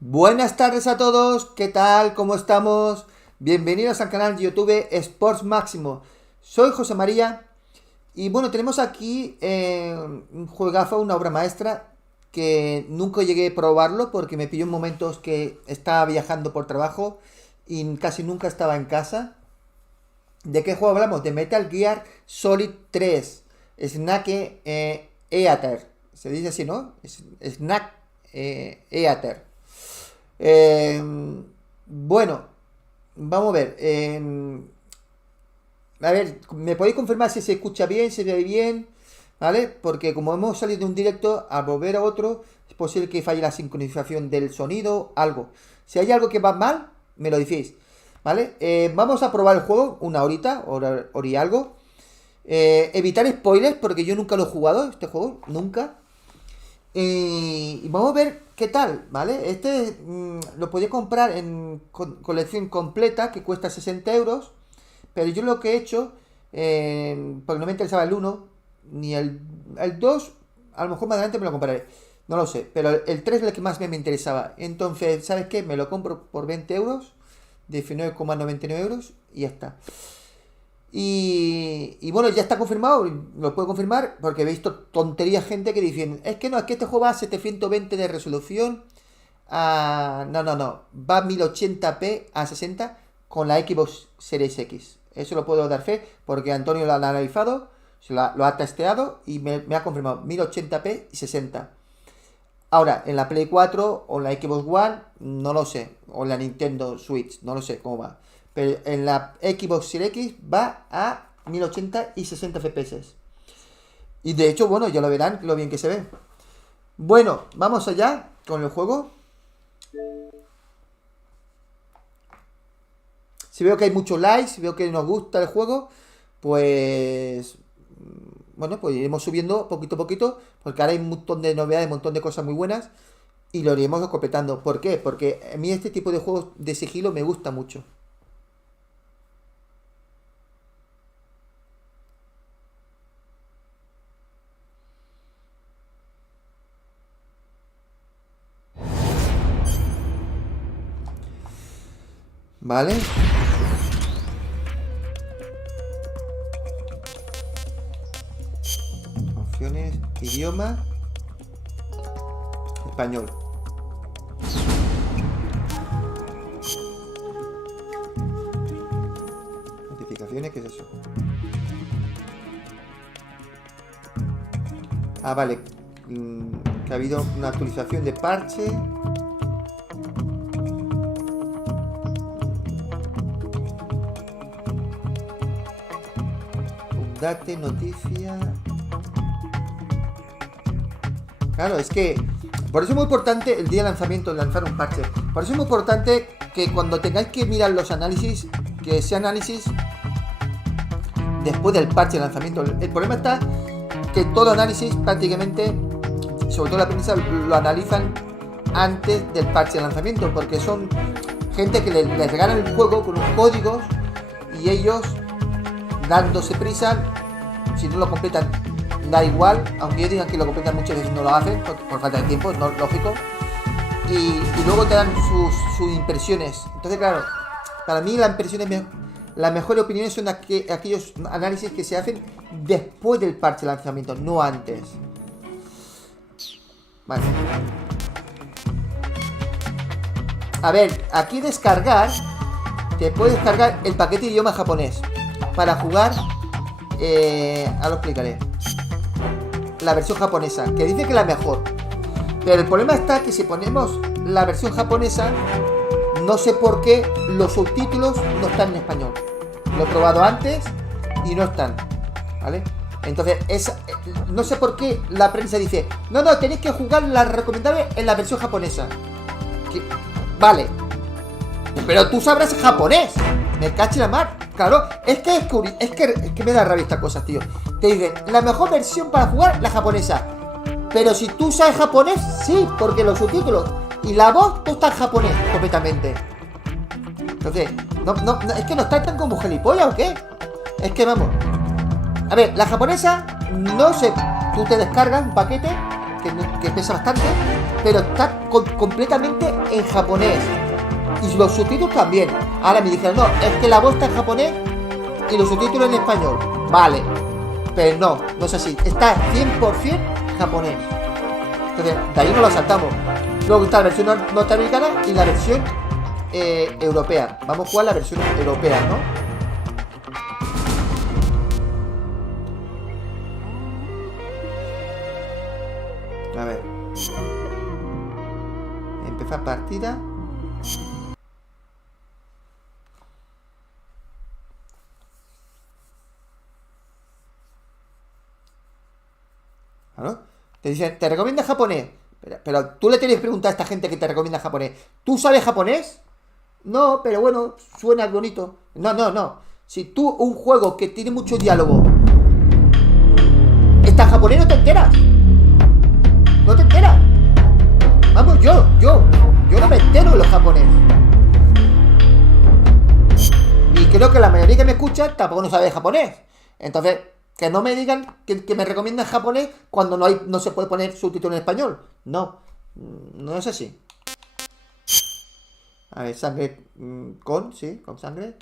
Buenas tardes a todos, ¿qué tal? ¿Cómo estamos? Bienvenidos al canal de YouTube Sports Máximo. Soy José María y bueno, tenemos aquí un juegazo, una obra maestra que nunca llegué a probarlo porque me pilló en momentos que estaba viajando por trabajo y casi nunca estaba en casa. ¿De qué juego hablamos? De Metal Gear Solid 3, Snake Eater. Se dice así, ¿no? Snack Eater. Eh, bueno, vamos a ver. A ver, ¿me podéis confirmar si se escucha bien, se ve bien? ¿Vale? Porque como hemos salido de un directo, al volver a otro, es posible que falle la sincronización del sonido, algo. Si hay algo que va mal, me lo decís. ¿Vale? Vamos a probar el juego una horita, hora y algo. Evitar spoilers, porque yo nunca lo he jugado, este juego, nunca. Y vamos a ver qué tal, ¿vale? Lo podía comprar en colección completa, que cuesta 60 euros. Pero yo lo que he hecho, porque no me interesaba el uno ni el 2, a lo mejor más adelante me lo compraré. No lo sé, pero el 3 es el que más me interesaba. Entonces, ¿sabes qué? Me lo compro por 20 euros, 19,99 euros y ya está. Y bueno, ya está confirmado, lo puedo confirmar porque he visto tonterías, gente que dicen, es que no, es que este juego va a 720 de resolución, no, va a 1080p a 60 con la Xbox Series X. Eso lo puedo dar fe porque Antonio lo ha analizado, lo ha testeado y me ha confirmado 1080p y 60. Ahora, en la Play 4 o en la Xbox One, no lo sé, o en la Nintendo Switch, no lo sé cómo va. Pero en la Xbox Series X va a 1080 y 60 FPS. Y de hecho, bueno, ya lo verán lo bien que se ve. Bueno, vamos allá con el juego. Si veo que hay muchos likes, si veo que nos gusta el juego, pues bueno, pues iremos subiendo poquito a poquito, porque ahora hay un montón de novedades, un montón de cosas muy buenas, y lo iremos completando. ¿Por qué? Porque a mí este tipo de juegos de sigilo me gusta mucho. ¿Vale? Opciones, idioma, español. Notificaciones, ¿qué es eso? Ah, vale. Que ha habido una actualización de parche. Update, noticia. Claro, es que por eso es muy importante el día de lanzamiento lanzar un parche. Por eso es muy importante que cuando tengáis que mirar los análisis, que sea análisis después del parche de lanzamiento. El problema está que todo análisis prácticamente, sobre todo la prensa, lo analizan antes del parche de lanzamiento, porque son gente que les regalan el juego con unos códigos y ellos, dándose prisa, si no lo completan, da igual, aunque ellos digan que lo completan, muchas veces no lo hacen por falta de tiempo, no, lógico, y luego te dan sus impresiones. Entonces, claro, para mí las mejores opiniones son aquellos análisis que se hacen después del parche de lanzamiento, no antes. Vale. A ver, aquí descargar, te puedes descargar el paquete de idioma japonés para jugar, ahora lo explicaré, la versión japonesa, que dice que es la mejor. Pero el problema está que si ponemos la versión japonesa, no sé por qué los subtítulos no están en español. Lo he probado antes y no están, ¿vale? Entonces, no sé por qué la prensa dice, no, tenéis que jugar la recomendable en la versión japonesa. Vale, pero tú sabrás japonés. Me cache la mar. Claro, es que me da rabia estas cosas, tío. Te dicen, la mejor versión para jugar, la japonesa. Pero si tú sabes japonés, sí, porque los subtítulos y la voz, tú estás japonés completamente. Entonces, no, es que nos tratan como gilipollas, ¿o qué? Es que vamos. A ver, la japonesa, no sé, tú te descargas un paquete que pesa bastante, pero está completamente en japonés. Y los subtítulos también. Ahora me dijeron, no, es que la voz está en japonés y los subtítulos en español. Vale, pero no es así. Está 100% japonés. Entonces, de ahí no lo saltamos. Luego está la versión norteamericana y la versión europea. Vamos a jugar la versión europea, ¿no? A ver. Empezar partida. ¿Claro? Te dicen, te recomienda japonés. Pero tú le tienes que preguntar a esta gente que te recomienda japonés. ¿Tú sabes japonés? No, pero bueno, suena bonito. No. Si tú, un juego que tiene mucho diálogo, está en japonés, no te enteras. No te enteras. Vamos, yo no me entero de los japonés. Y creo que la mayoría que me escucha tampoco no sabe japonés. Entonces, que no me digan que me recomiendan japonés cuando no se puede poner subtítulo en español. No es así. A ver, sangre con sangre.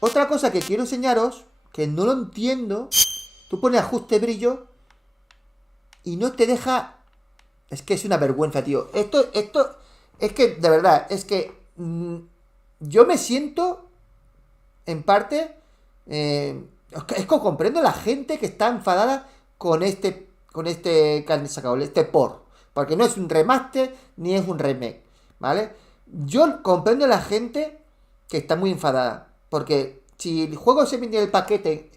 Otra cosa que quiero enseñaros, que no lo entiendo, tú pones ajuste brillo y no te deja. Es que es una vergüenza, tío. Esto, es que, de verdad, es que yo me siento, en parte, es que comprendo a la gente que está enfadada con este que han sacado, este port. Porque no es un remaster, ni es un remake, ¿vale? Yo comprendo a la gente que está muy enfadada. Porque si el juego se vendía el paquete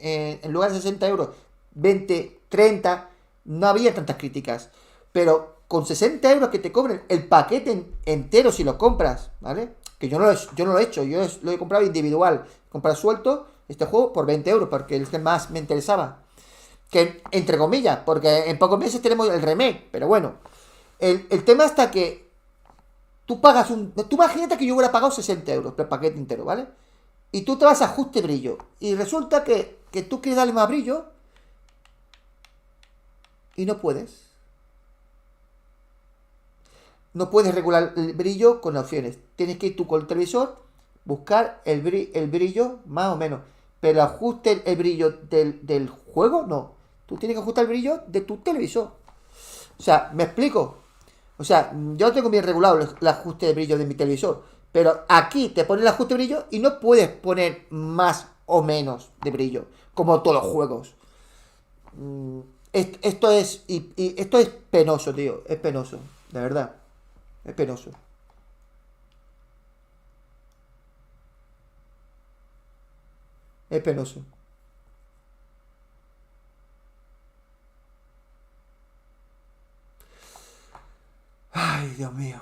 en lugar de 60 euros, 20, 30, no había tantas críticas. Pero con 60 euros que te cobren el paquete entero si lo compras, ¿vale? Que yo no lo he hecho, yo lo he comprado individual. Comprar suelto este juego por 20 euros, porque es el que más me interesaba. Que, entre comillas, porque en pocos meses tenemos el remake, pero bueno. El tema está que tú pagas tú imagínate que yo hubiera pagado 60 euros por el paquete entero, ¿vale? Y tú te vas a ajuste brillo. Y resulta que tú quieres darle más brillo y no puedes. No puedes regular el brillo con opciones. Tienes que ir tú con el televisor, buscar el brillo más o menos. Pero ajuste el brillo del juego, no. Tú tienes que ajustar el brillo de tu televisor. O sea, ¿me explico? O sea, yo tengo bien regulado el ajuste de brillo de mi televisor. Pero aquí te pone el ajuste de brillo y no puedes poner más o menos de brillo. Como todos los juegos. Esto es penoso, tío. Es penoso, de verdad. Es penoso. Es penoso. Ay, Dios mío.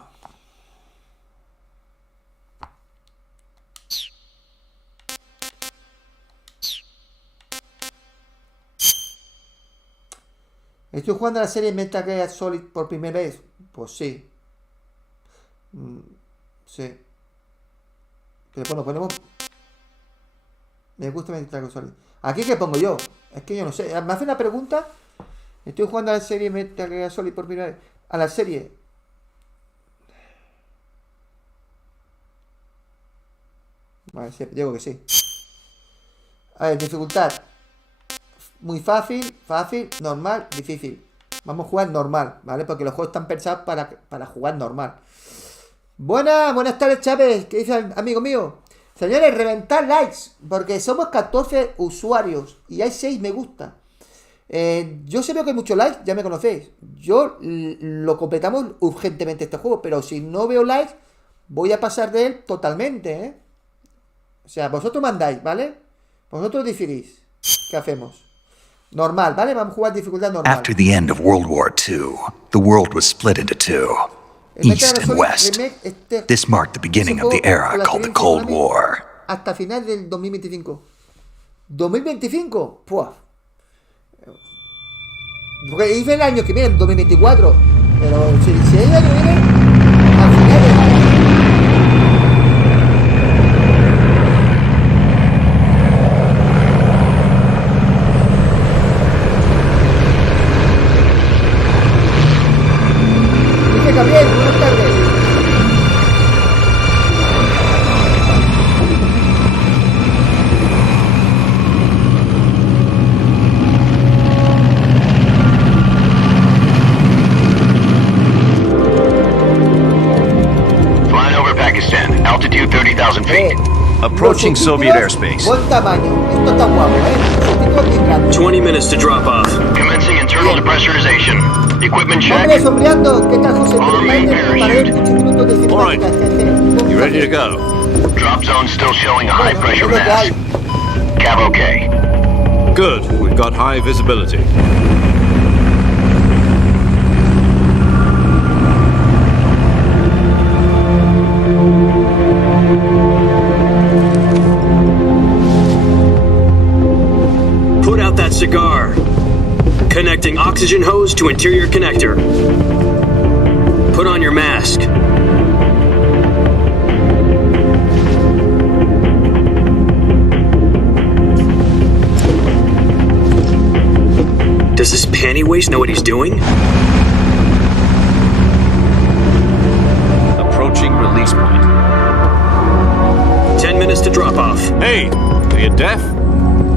¿Estoy jugando a la serie Metal Gear Solid por primera vez? Pues sí. Sí. Pero bueno, ponemos. Me gusta Metal Gear Solid. ¿Aquí qué pongo yo? Es que yo no sé. Me hace una pregunta. Estoy jugando a la serie Metal Gear Solid por primera vez. A la serie. Vale, sí, digo que sí. A ver, dificultad. Muy fácil, normal, difícil. Vamos a jugar normal, ¿vale? Porque los juegos están pensados para jugar normal. Buenas tardes, Chávez. ¿Qué dice el amigo mío? Señores, reventar likes, porque somos 14 usuarios y hay 6 me gusta. Yo sé que hay muchos likes, ya me conocéis. Yo lo completamos urgentemente este juego, pero si no veo likes, voy a pasar de él totalmente, ¿eh? O sea, vosotros mandáis, ¿vale? Vosotros decidís. ¿Qué hacemos? Normal, ¿vale? Vamos a jugar dificultad normal. After the end of World War II, the world was split into two, East and West. This marked the beginning of the era called the Cold War. Hasta final del 2025. ¿2025? Puah. Porque dice el año que viene, 2024. Pero si el año que viene, al final del año. Approaching Soviet airspace. Buen tamaño. Esto está guapo, Subtítulos bien grandes. 20 minutes to drop off. Commencing internal depressurization. Equipment Hombre, check. sombreando. ¿Qué tal, José? Para ver 15 minutos de cinemática. You ready to go? Drop zone still showing a high pressure mass. Cav okay. Good. We've got high visibility. Put out that cigar. Connecting oxygen hose to interior connector. Put on your mask. Does this panty waste know what he's doing? Approaching release point. 10 minutes to drop off. Hey, are you deaf?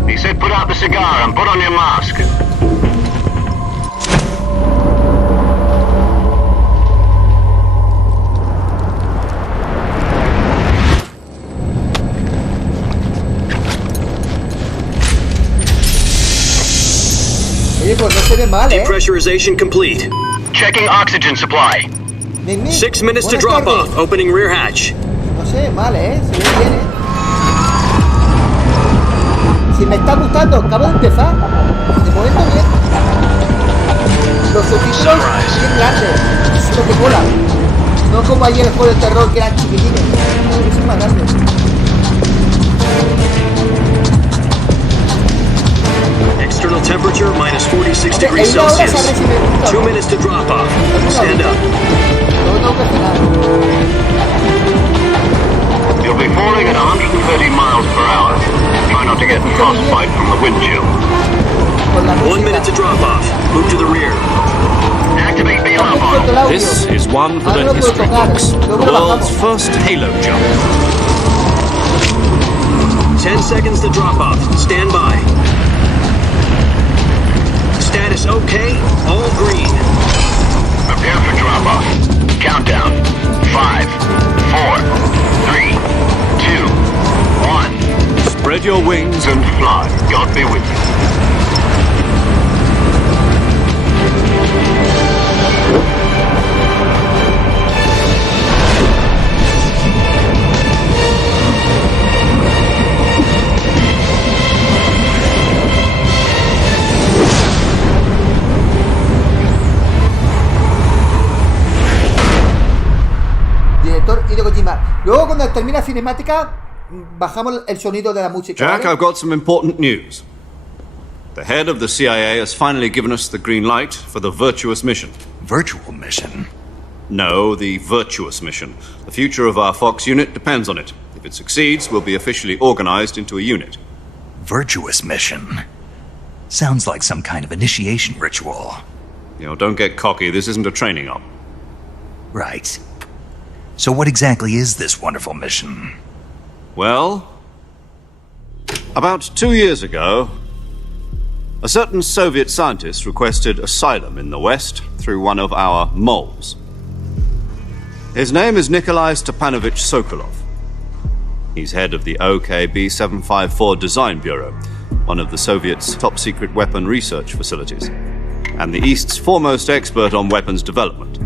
He said put out the cigar and put on your mask. Oye, pues no se ve mal, Depressurization complete. Checking oxygen supply. 6 minutes to drop off. Opening rear hatch. No se ve mal, se ve bien, Si me está gustando, acabo de empezar. De momento bien. Los subtítulos bien grandes. Eso es lo que mola. No como ayer el juego de terror que eran chiquitines. Eso es más grande. External temperature minus 46 degrees Celsius. 2 minutes to drop off. Stand up. No que cenar. You'll be falling at 130 miles per hour. Try not to get frostbite from the wind chill. 1 minute to drop off. Move to the rear. Activate the alarm. This is one for the history books. World's first halo jump. 10 seconds to drop off. Stand by. Status okay. All green. Prepare for drop off. Countdown. 5, 4, 3, 2, 1. Spread your wings And fly. God be with you. Director Hideo Kojima. Luego cuando termina la cinemática bajamos el sonido de la música. Jack, ¿vale? I've got some important news. The head of the CIA has finally given us the green light for the virtuous mission. Virtual mission? No, the virtuous mission. The future of our Fox unit depends on it. If it succeeds, we'll be officially organized into a unit. Virtuous mission? Sounds like some kind of initiation ritual. You know, don't get cocky. This isn't a training op. Right. So what exactly is this wonderful mission? Well, about 2 years ago, a certain Soviet scientist requested asylum in the West through one of our moles. His name is Nikolai Stepanovich Sokolov. He's head of the OKB-754 Design Bureau, one of the Soviets' top-secret weapon research facilities, and the East's foremost expert on weapons development.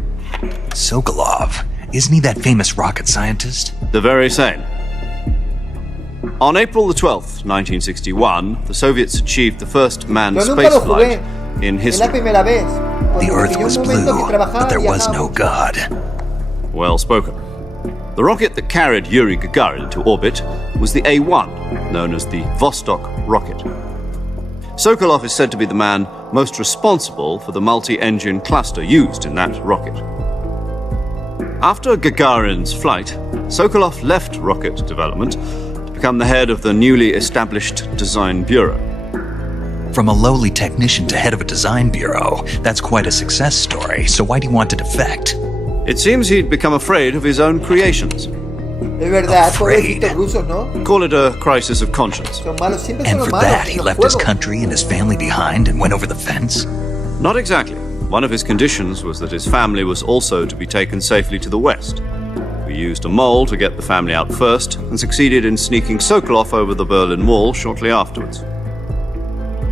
Sokolov? Isn't he that famous rocket scientist? The very same. On April the 12th, 1961, the Soviets achieved the first manned spaceflight in Es history. la primera vez. The Earth was blue, but there was no God. Well spoken. The rocket that carried Yuri Gagarin to orbit was the A-1, known as the Vostok rocket. Sokolov is said to be the man most responsible for the multi-engine cluster used in that rocket. After Gagarin's flight, Sokolov left rocket development to become the head of the newly established Design Bureau. From a lowly technician to head of a design bureau, that's quite a success story, so why'd he want to defect? It seems he'd become afraid of his own creations. Es verdad, Afraid. pobrecitos rusos, ¿no? Call it a crisis of conscience. Son malos, siempre son And los for malos. that, he los left his juegos. country and his family behind and went over the fence? Not exactly. One of his conditions was that his family was also to be taken safely to the West. For We used a mole to get the family out first and succeeded in sneaking Sokolov over the Berlin Wall shortly afterwards.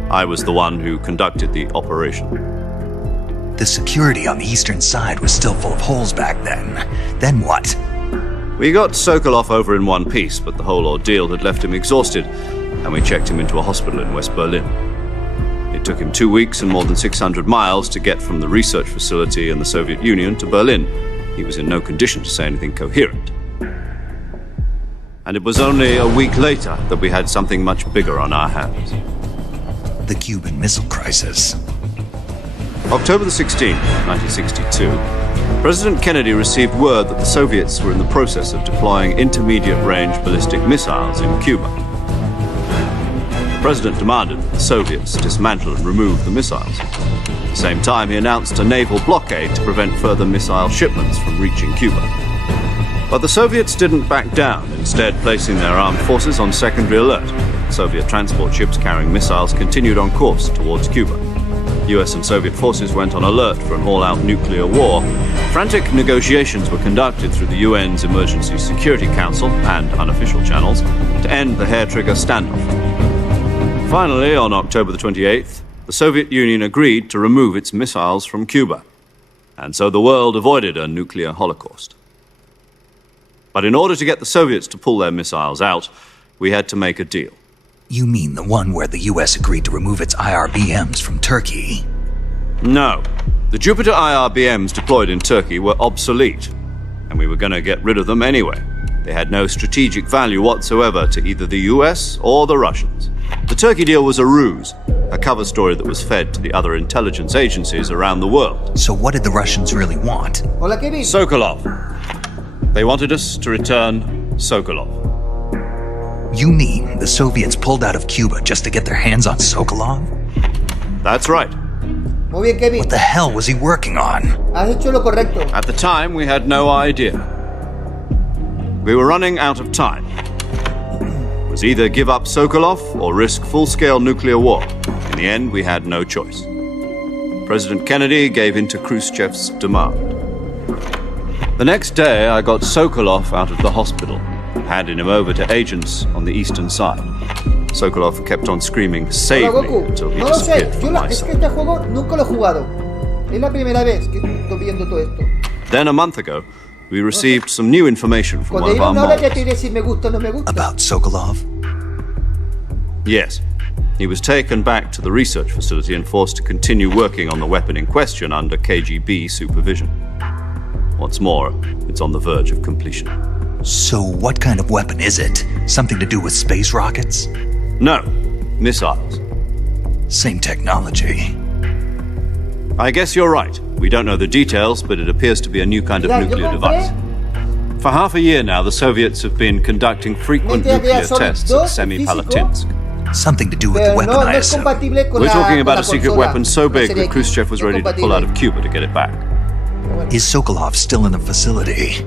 I was the one who conducted the operation. The security on the eastern side was still full of holes back then. Then what? We got Sokolov over in one piece, but the whole ordeal had left him exhausted, and we checked him into a hospital in West Berlin. It took him 2 weeks and more than 600 miles to get from the research facility in the Soviet Union to Berlin. He was in no condition to say anything coherent. And it was only a week later that we had something much bigger on our hands. The Cuban Missile Crisis. October the 16th, 1962, President Kennedy received word that the Soviets were in the process of deploying intermediate-range ballistic missiles in Cuba. The President demanded that the Soviets dismantle and remove the missiles. At the same time, he announced a naval blockade to prevent further missile shipments from reaching Cuba. But the Soviets didn't back down, instead placing their armed forces on secondary alert. Soviet transport ships carrying missiles continued on course towards Cuba. US and Soviet forces went on alert for an all-out nuclear war. Frantic negotiations were conducted through the UN's Emergency Security Council and unofficial channels to end the hair-trigger standoff. Finally, on October the 28th, the Soviet Union agreed to remove its missiles from Cuba. And so the world avoided a nuclear holocaust. But in order to get the Soviets to pull their missiles out, we had to make a deal. You mean the one where the US agreed to remove its IRBMs from Turkey? No. The Jupiter IRBMs deployed in Turkey were obsolete, and we were going to get rid of them anyway. They had no strategic value whatsoever to either the US or the Russians. The Turkey deal was a ruse, a cover story that was fed to the other intelligence agencies around the world. So what did the Russians really want? Hola, Kevin. Sokolov. They wanted us to return Sokolov. You mean the Soviets pulled out of Cuba just to get their hands on Sokolov? That's right. Muy bien, Kevin. What the hell was he working on? Has hecho lo correcto. At the time, we had no idea. We were running out of time. It was either give up Sokolov or risk full-scale nuclear war. In the end, we had no choice. President Kennedy gave in to Khrushchev's demand. The next day, I got Sokolov out of the hospital, handing him over to agents on the eastern side. Sokolov kept on screaming, "Save Hola, me," Goku. until he No lo sé. disappeared from my Es que sight. este juego nunca lo he jugado. Es la primera vez que estoy viendo todo esto. Then a month ago, we received some new information from Cuando one of diga our una hora ya moles. te diré si me gusta o no me gusta. About Sokolov? Yes. He was taken back to the research facility and forced to continue working on the weapon in question under KGB supervision. What's more, it's on the verge of completion. So what kind of weapon is it? Something to do with space rockets? No, missiles. Same technology. I guess you're right. We don't know the details, but it appears to be a new kind of Mira, yo nuclear compré- device. For half a year now, the Soviets have been conducting frequent Metal Gear nuclear Solid tests 2 at Semipalatinsk. Something to do with the Pero weapon, no I es assume. compatible con We're la, talking con about la a secret consola, weapon so con la big serie that X. Khrushchev was No es ready to pull out of compatible. Cuba to get it back. Pero bueno. Is Sokolov still in the facility?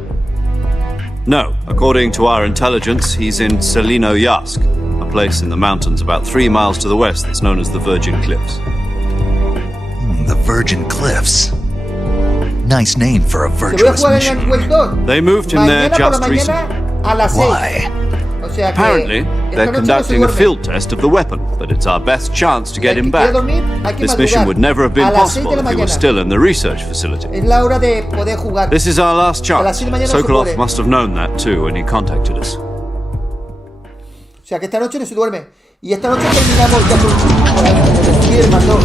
No, according to our intelligence, he's in Selino-Yarsk, a place in the mountains about 3 miles to the west that's known as the Virgin Cliffs. The Virgin Cliffs. Nice name for a Te voy a virtuous jugar en mission. el Quest 2. They moved him there Mañana por la just recently. mañana a las 6. Why? O sea que Apparently, esta they're noche no se conducting a duerme. field test of the weapon, but it's our best chance to get Hay him que back. dormir, hay que This mission madrugar. would never have been A las 6 possible de la if he was mañana. still in the research facility. Es la hora de poder jugar. This is our last A las chance. 6 de la mañana no se Sokolov puede. must have known that too when he contacted us. O sea que esta noche no se duerme. Y esta noche terminamos ya con Spider-Man 2.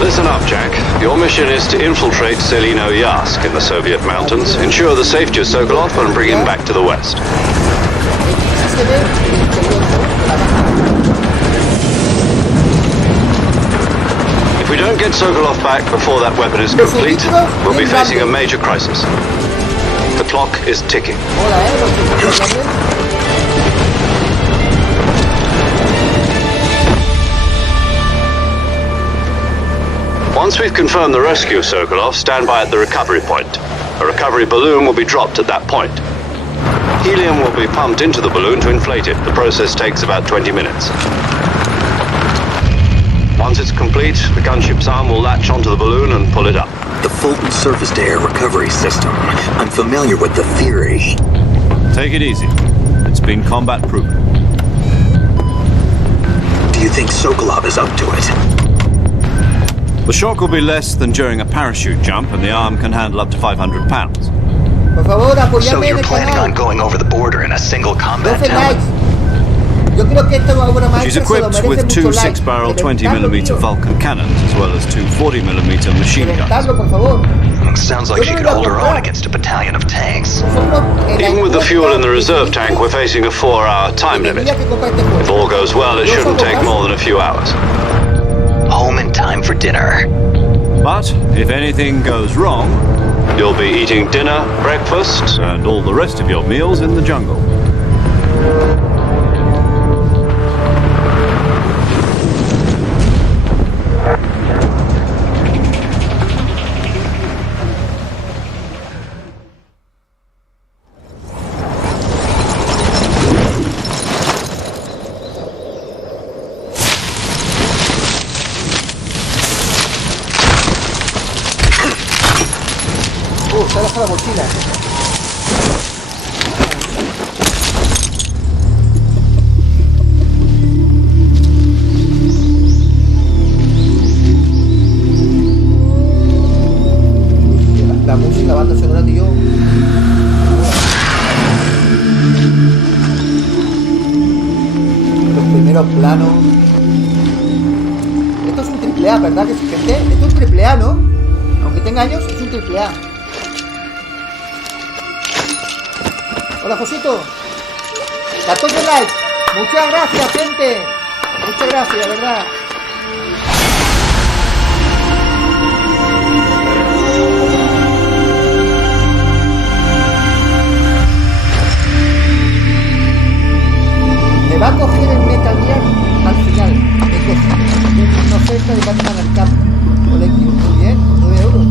Listen up, Jack. Your mission is to infiltrate Selino-Yarsk in the Soviet mountains, ensure the safety of Sokolov, and bring him back to the west. Sí se ve el interior de la máquina. If we don't get Sokolov back before that weapon is complete, we'll be facing a major crisis. The clock is ticking. Hola, los subtítulos también. Once we've confirmed the rescue of Sokolov, stand by at the recovery point. A recovery balloon will be dropped at that point. Helium will be pumped into the balloon to inflate it. The process takes about 20 minutes. Once it's complete, the gunship's arm will latch onto the balloon and pull it up. The Fulton surface-to-air recovery system. I'm familiar with the theory. Take it easy. It's been combat-proven. Do you think Sokolov is up to it? The shock will be less than during a parachute jump, and the arm can handle up to 500 pounds. Por favor, So apoyame en you're el planning canal. on going over the border in a single combat 12 town? likes. Yo creo que esta obra maestra She's se lo equipped merece with two mucho like. 6-barrel Reventarlo, 20mm tío. Vulcan cannons, as well as two 40mm machine guns. Reventarlo, por favor. Sounds like she could hold her own against a battalion of tanks. Nosotros, en la Even with the encuesta fuel in the de reserve Directo, tank, we're facing a 4-hour time me limit. diría que compra este juego. If all goes well, it Yo shouldn't hago take caso. more than a few hours. Home in time for dinner. But if anything goes wrong, you'll be eating dinner, breakfast, and all the rest of your meals in the jungle. Se ha dejado la mochila. La música, la banda sonora, tío. Los primeros planos. Esto es un triple A, ¿verdad? Que sí, gente. Esto es un triple A, ¿no? Aunque tenga años, es un triple A. Hola, Josito. 14 likes. Muchas gracias, gente. Muchas gracias, de verdad. Me va a coger el Metal Gear al final. Me coge una oferta de Batman Arkham Collection. Muy bien, 9 euros.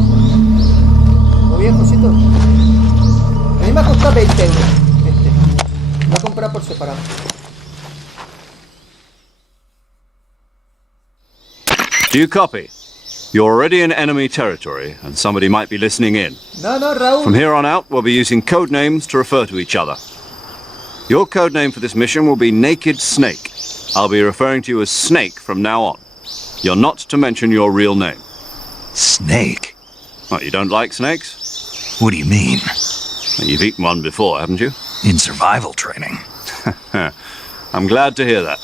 Muy bien, Josito. A mí me ha costado 20 euros. Lo voy a comprar por separado. Do you copy? You're already in enemy territory, and somebody might be listening in. No, Raúl. From here on out, we'll be using code names to refer to each other. Your code name for this mission will be Naked Snake. I'll be referring to you as Snake from now on. You're not to mention your real name. Snake? What, you don't like snakes? What do you mean? You've eaten one before, haven't you? In survival training. I'm glad to hear that.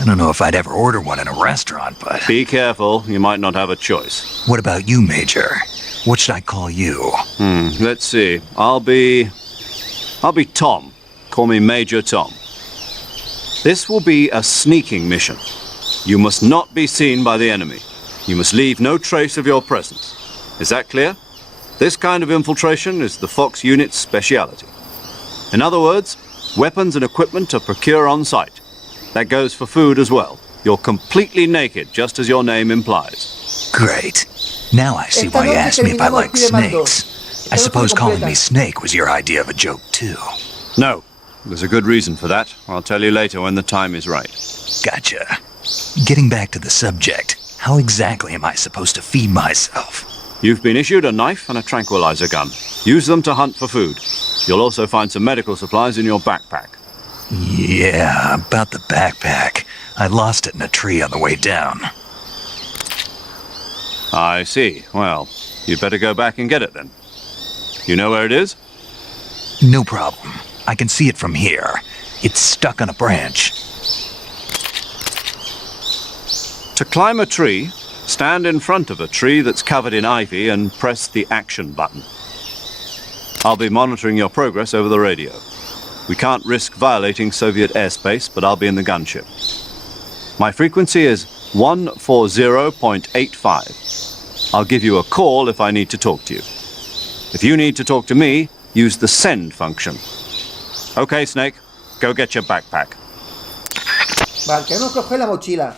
I don't know if I'd ever order one in a restaurant, but... Be careful, you might not have a choice. What about you, Major? What should I call you? Let's see. I'll be Tom. Call me Major Tom. This will be a sneaking mission. You must not be seen by the enemy. You must leave no trace of your presence. Is that clear? This kind of infiltration is the Fox unit's speciality. In other words, weapons and equipment are procured on site. That goes for food as well. You're completely naked, just as your name implies. Great. Now I see why you asked me if I like snakes. I suppose calling me Snake was your idea of a joke, too. No, there's a good reason for that. I'll tell you later when the time is right. Gotcha. Getting back to the subject, how exactly am I supposed to feed myself? You've been issued a knife and a tranquilizer gun. Use them to hunt for food. You'll also find some medical supplies in your backpack. Yeah, about the backpack. I lost it in a tree on the way down. I see. Well, you'd better go back and get it then. You know where it is? No problem. I can see it from here. It's stuck on a branch. To climb a tree, stand in front of a tree that's covered in ivy and press the action button. I'll be monitoring your progress over the radio. We can't risk violating Soviet airspace, but I'll be in the gunship. My frequency is 140.85. I'll give you a call if I need to talk to you. If you need to talk to me, use the send function. Okay, Snake, go get your backpack. Vale, tenemos que coger la mochila.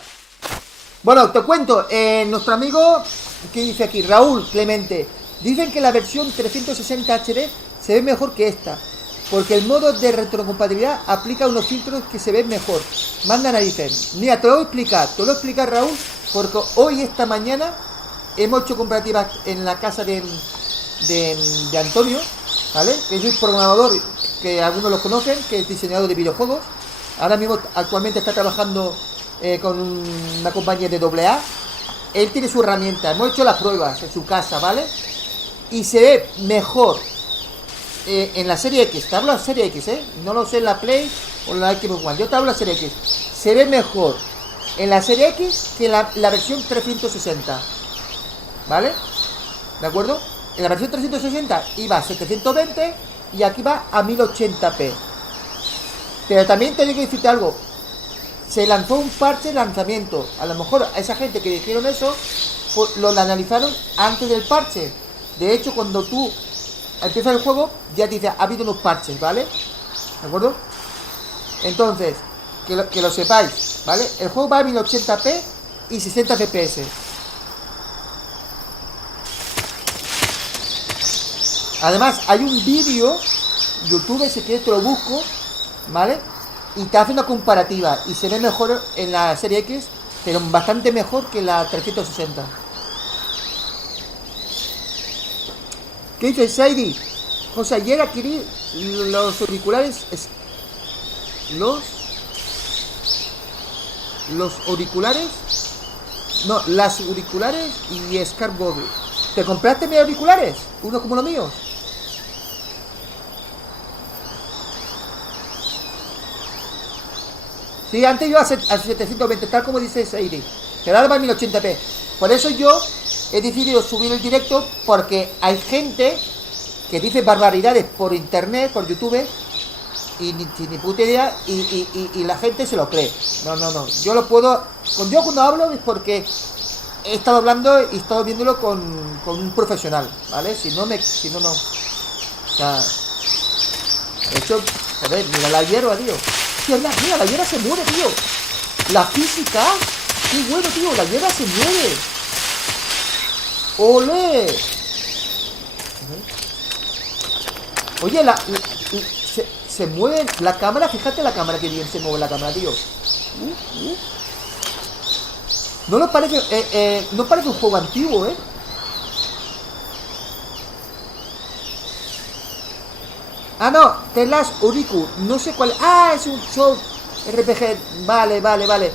Bueno, te cuento, nuestro amigo ¿Qué dice aquí? Raúl Clemente. Dicen que la versión 360 HD se ve mejor que esta, porque el modo de retrocompatibilidad aplica unos filtros que se ven mejor. Manda narices. Mira, te lo voy a explicar, Raúl, porque hoy, esta mañana, hemos hecho comparativas en la casa de Antonio, ¿vale? Que es un programador que algunos lo conocen, que es diseñador de videojuegos. Ahora mismo, actualmente está trabajando con una compañía de AA. Él tiene su herramienta. Hemos hecho las pruebas en su casa, ¿vale? Y se ve mejor en la serie X. Te hablo de la serie X, no lo sé en la Play o en la Xbox One. Yo te hablo de la serie X. Se ve mejor en la serie X que en la versión 360, ¿vale? ¿De acuerdo? En la versión 360 iba a 720 y aquí va a 1080p. Pero también tengo que decirte algo. Se lanzó un parche de lanzamiento. A lo mejor a esa gente que dijeron eso lo analizaron antes del parche. De hecho, cuando tú empiezas el juego, ya te dice, ha habido unos parches, ¿vale? ¿De acuerdo? Entonces, que lo sepáis, ¿vale? El juego va a 1080p y 60 fps. Además, hay un vídeo, YouTube, si quieres te lo busco, ¿vale? Y te hace una comparativa y se ve mejor en la serie X, pero bastante mejor que la 360. ¿Qué dice Saidi? José, ayer adquirí los auriculares. Los auriculares. No, las auriculares y Scarf Google. ¿Te compraste mis auriculares? Uno como los míos. Sí, antes iba a 720, tal como dice Saidi. Pero ahora va a 1080p. Por eso yo he decidido subir el directo, porque hay gente que dice barbaridades por internet, por YouTube, y ni puta idea, y la gente se lo cree. No. Yo lo puedo. Yo cuando hablo es porque he estado hablando y he estado viéndolo con un profesional, ¿vale? Si no. O sea. De hecho, joder, mira la hierba, tío. Mira, la hierba se muere, tío. La física. Qué bueno, tío. La hierba se muere. ¡Olé! Oye, se mueve la cámara. Fíjate la cámara, que bien se mueve la cámara, tío. No nos parece, no parece un juego antiguo, Ah, no, Telas Uriku, no sé cuál. Ah, es un show RPG. Vale.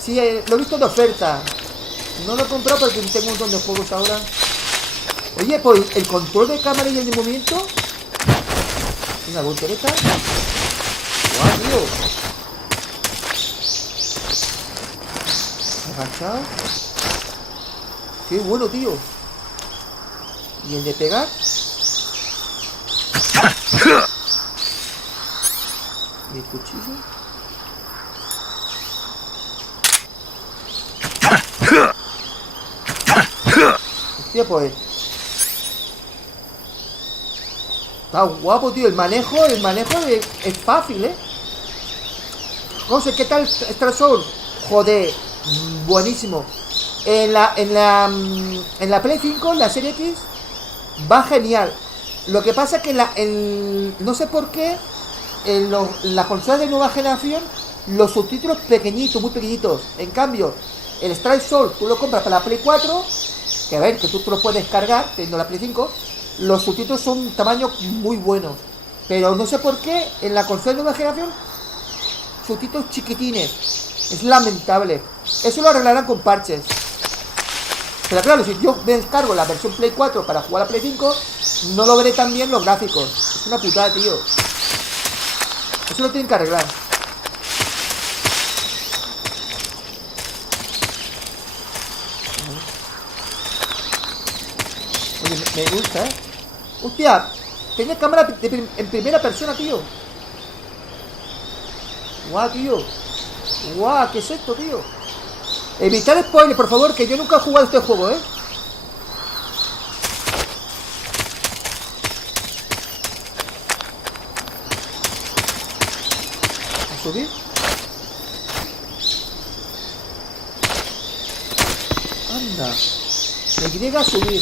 Sí, lo he visto de oferta. No lo he comprado porque tengo un montón de juegos ahora. Oye, pues el control de cámara y el de movimiento. Una voltereta. Guau, tío. Agachado. Qué bueno, tío. ¿Y el de pegar? ¿Y el cuchillo? Hostia, pues. Está guapo, tío. El manejo es fácil, José, ¿qué tal Star Soul? Joder, buenísimo. En la Play 5, la serie X, va genial. Lo que pasa es que no sé por qué en las consolas de nueva generación los subtítulos pequeñitos, muy pequeñitos. En cambio, el Strike Soul tú lo compras para la Play 4, que a ver, que tú lo puedes cargar teniendo la Play 5. Los subtítulos son un tamaño muy bueno. Pero no sé por qué en la consola de nueva generación subtítulos chiquitines. Es lamentable. Eso lo arreglarán con parches. Pero claro, si yo me descargo la versión Play 4 para jugar a Play 5, no lo veré tan bien los gráficos. Es una putada, tío. Eso lo tienen que arreglar. Oye, me gusta, Hostia, tiene cámara en primera persona, tío. Guau, tío. Guau, ¿qué es esto, tío? Evitar spoilers, por favor, que yo nunca he jugado este juego, ¿A subir? Anda. Y a subir.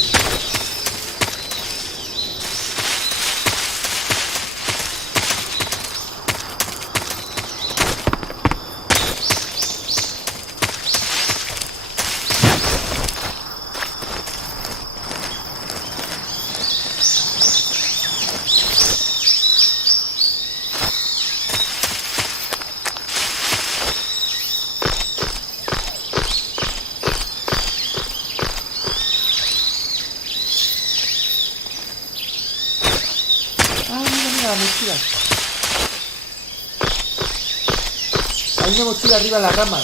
Hay una mochila arriba en la rama.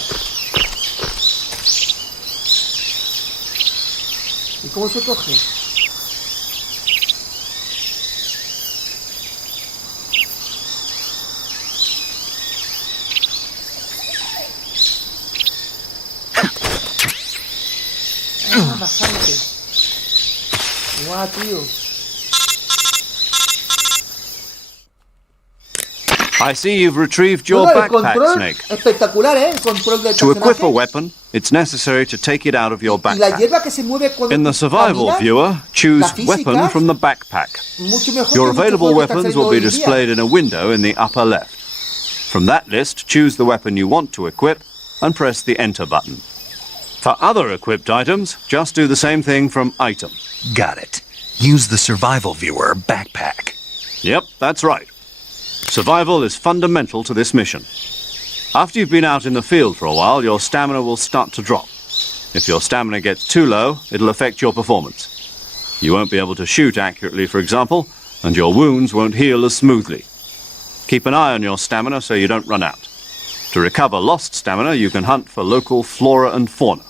¿Y cómo se coge? Ah, bastante. Guau, tío. I see you've retrieved your backpack, Snake. Espectacular, ¿eh? El control del To equip a personaje. weapon, it's necessary to take it out of your Y la backpack. hierba que se mueve cuando In the survival caminas, viewer, choose la física, weapon from the backpack. mucho mejor Your que muchos available juegos que están weapons saliendo will be hoy en día. displayed in a window in the upper left. From that list, choose the weapon you want to equip and press the Enter button. For other equipped items, just do the same thing from Item. Got it. Use the survival viewer backpack. Yep, that's right. Survival is fundamental to this mission. After you've been out in the field for a while, your stamina will start to drop. If your stamina gets too low, it'll affect your performance. You won't be able to shoot accurately, for example, and your wounds won't heal as smoothly. Keep an eye on your stamina so you don't run out. To recover lost stamina, you can hunt for local flora and fauna.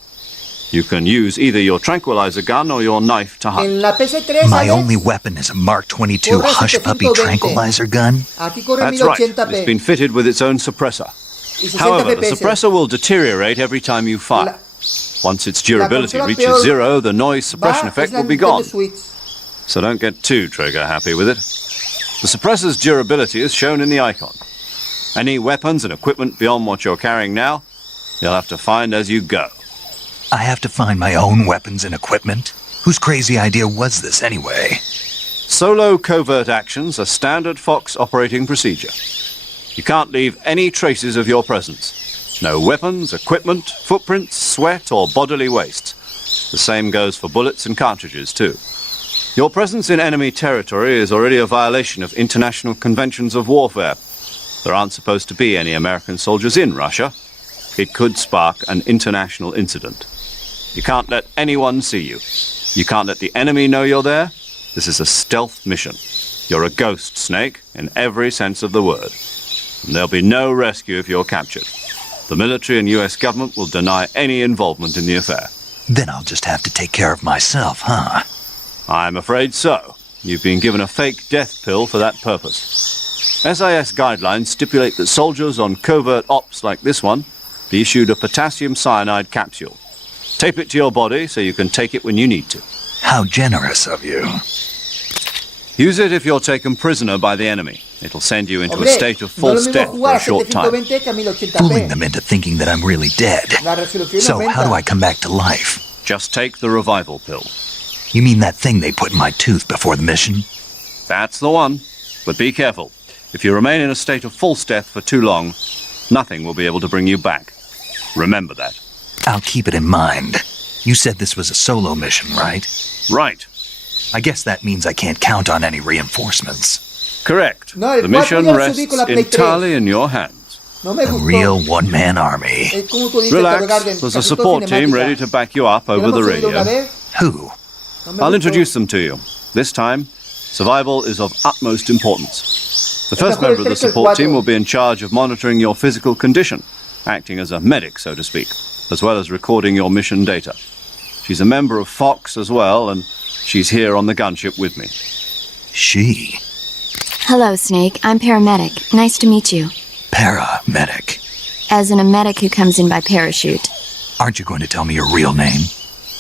You can use either your tranquilizer gun or your knife to hunt. En la PS3, My ¿sabes? only weapon is a Mark 22 Corre Hush Puppy 720. tranquilizer gun. Aquí corre That's right. 1080p. It's been fitted with its own suppressor. Y 60 However, the FPS. suppressor will deteriorate every time you fire. La- Once its durability consola reaches peor zero, the noise suppression Va, effect es la will be Nintendo gone. Switch. So don't get too trigger happy with it. The suppressor's durability is shown in the icon. Any weapons and equipment beyond what you're carrying now, you'll have to find as you go. I have to find my own weapons and equipment? Whose crazy idea was this anyway? Solo covert actions are standard Fox operating procedure. You can't leave any traces of your presence. No weapons, equipment, footprints, sweat, or bodily waste. The same goes for bullets and cartridges, too. Your presence in enemy territory is already a violation of international conventions of warfare. There aren't supposed to be any American soldiers in Russia. It could spark an international incident. You can't let anyone see you. You can't let the enemy know you're there. This is a stealth mission. You're a ghost, Snake, in every sense of the word. And there'll be no rescue if you're captured. The military and US government will deny any involvement in the affair. Then I'll just have to take care of myself, huh? I'm afraid so. You've been given a fake death pill for that purpose. SIS guidelines stipulate that soldiers on covert ops like this one be issued a potassium cyanide capsule. Tape it to your body so you can take it when you need to. How generous of you. Use it if you're taken prisoner by the enemy. It'll send you into a Hombre, state of no false es lo death mismo for jugar a a short time. 720 que a 1080p. Fooling them into thinking that I'm really dead. La resolución So how aumenta. do I come back to life? Just take the revival pill. You mean that thing they put in my tooth before the mission? That's the one. But be careful. If you remain in a state of false death for too long, nothing will be able to bring you back. Remember that. I'll keep it in mind. You said this was a solo mission, right? Right. I guess that means I can't count on any reinforcements. Correct. No, el The 4 mission ya lo rests subí con la Play 3. entirely in your hands. No me A gustó. real one-man army. Es como tú dices, Relax. Garden, There's a casi todo support team cinemática. ready to back you up Ya lo over the hemos subido una radio. vez, Who? no me I'll gustó. introduce them to you. This time, survival is of utmost importance. The first mejor el member of the 3 que el support team 4. will be in charge of monitoring your physical condition, acting as a medic, so to speak, as well as recording your mission data. She's a member of Fox as well, and she's here on the gunship with me. She. Hello, Snake. I'm paramedic. Nice to meet you. Paramedic. As in a medic who comes in by parachute. Aren't you going to tell me your real name?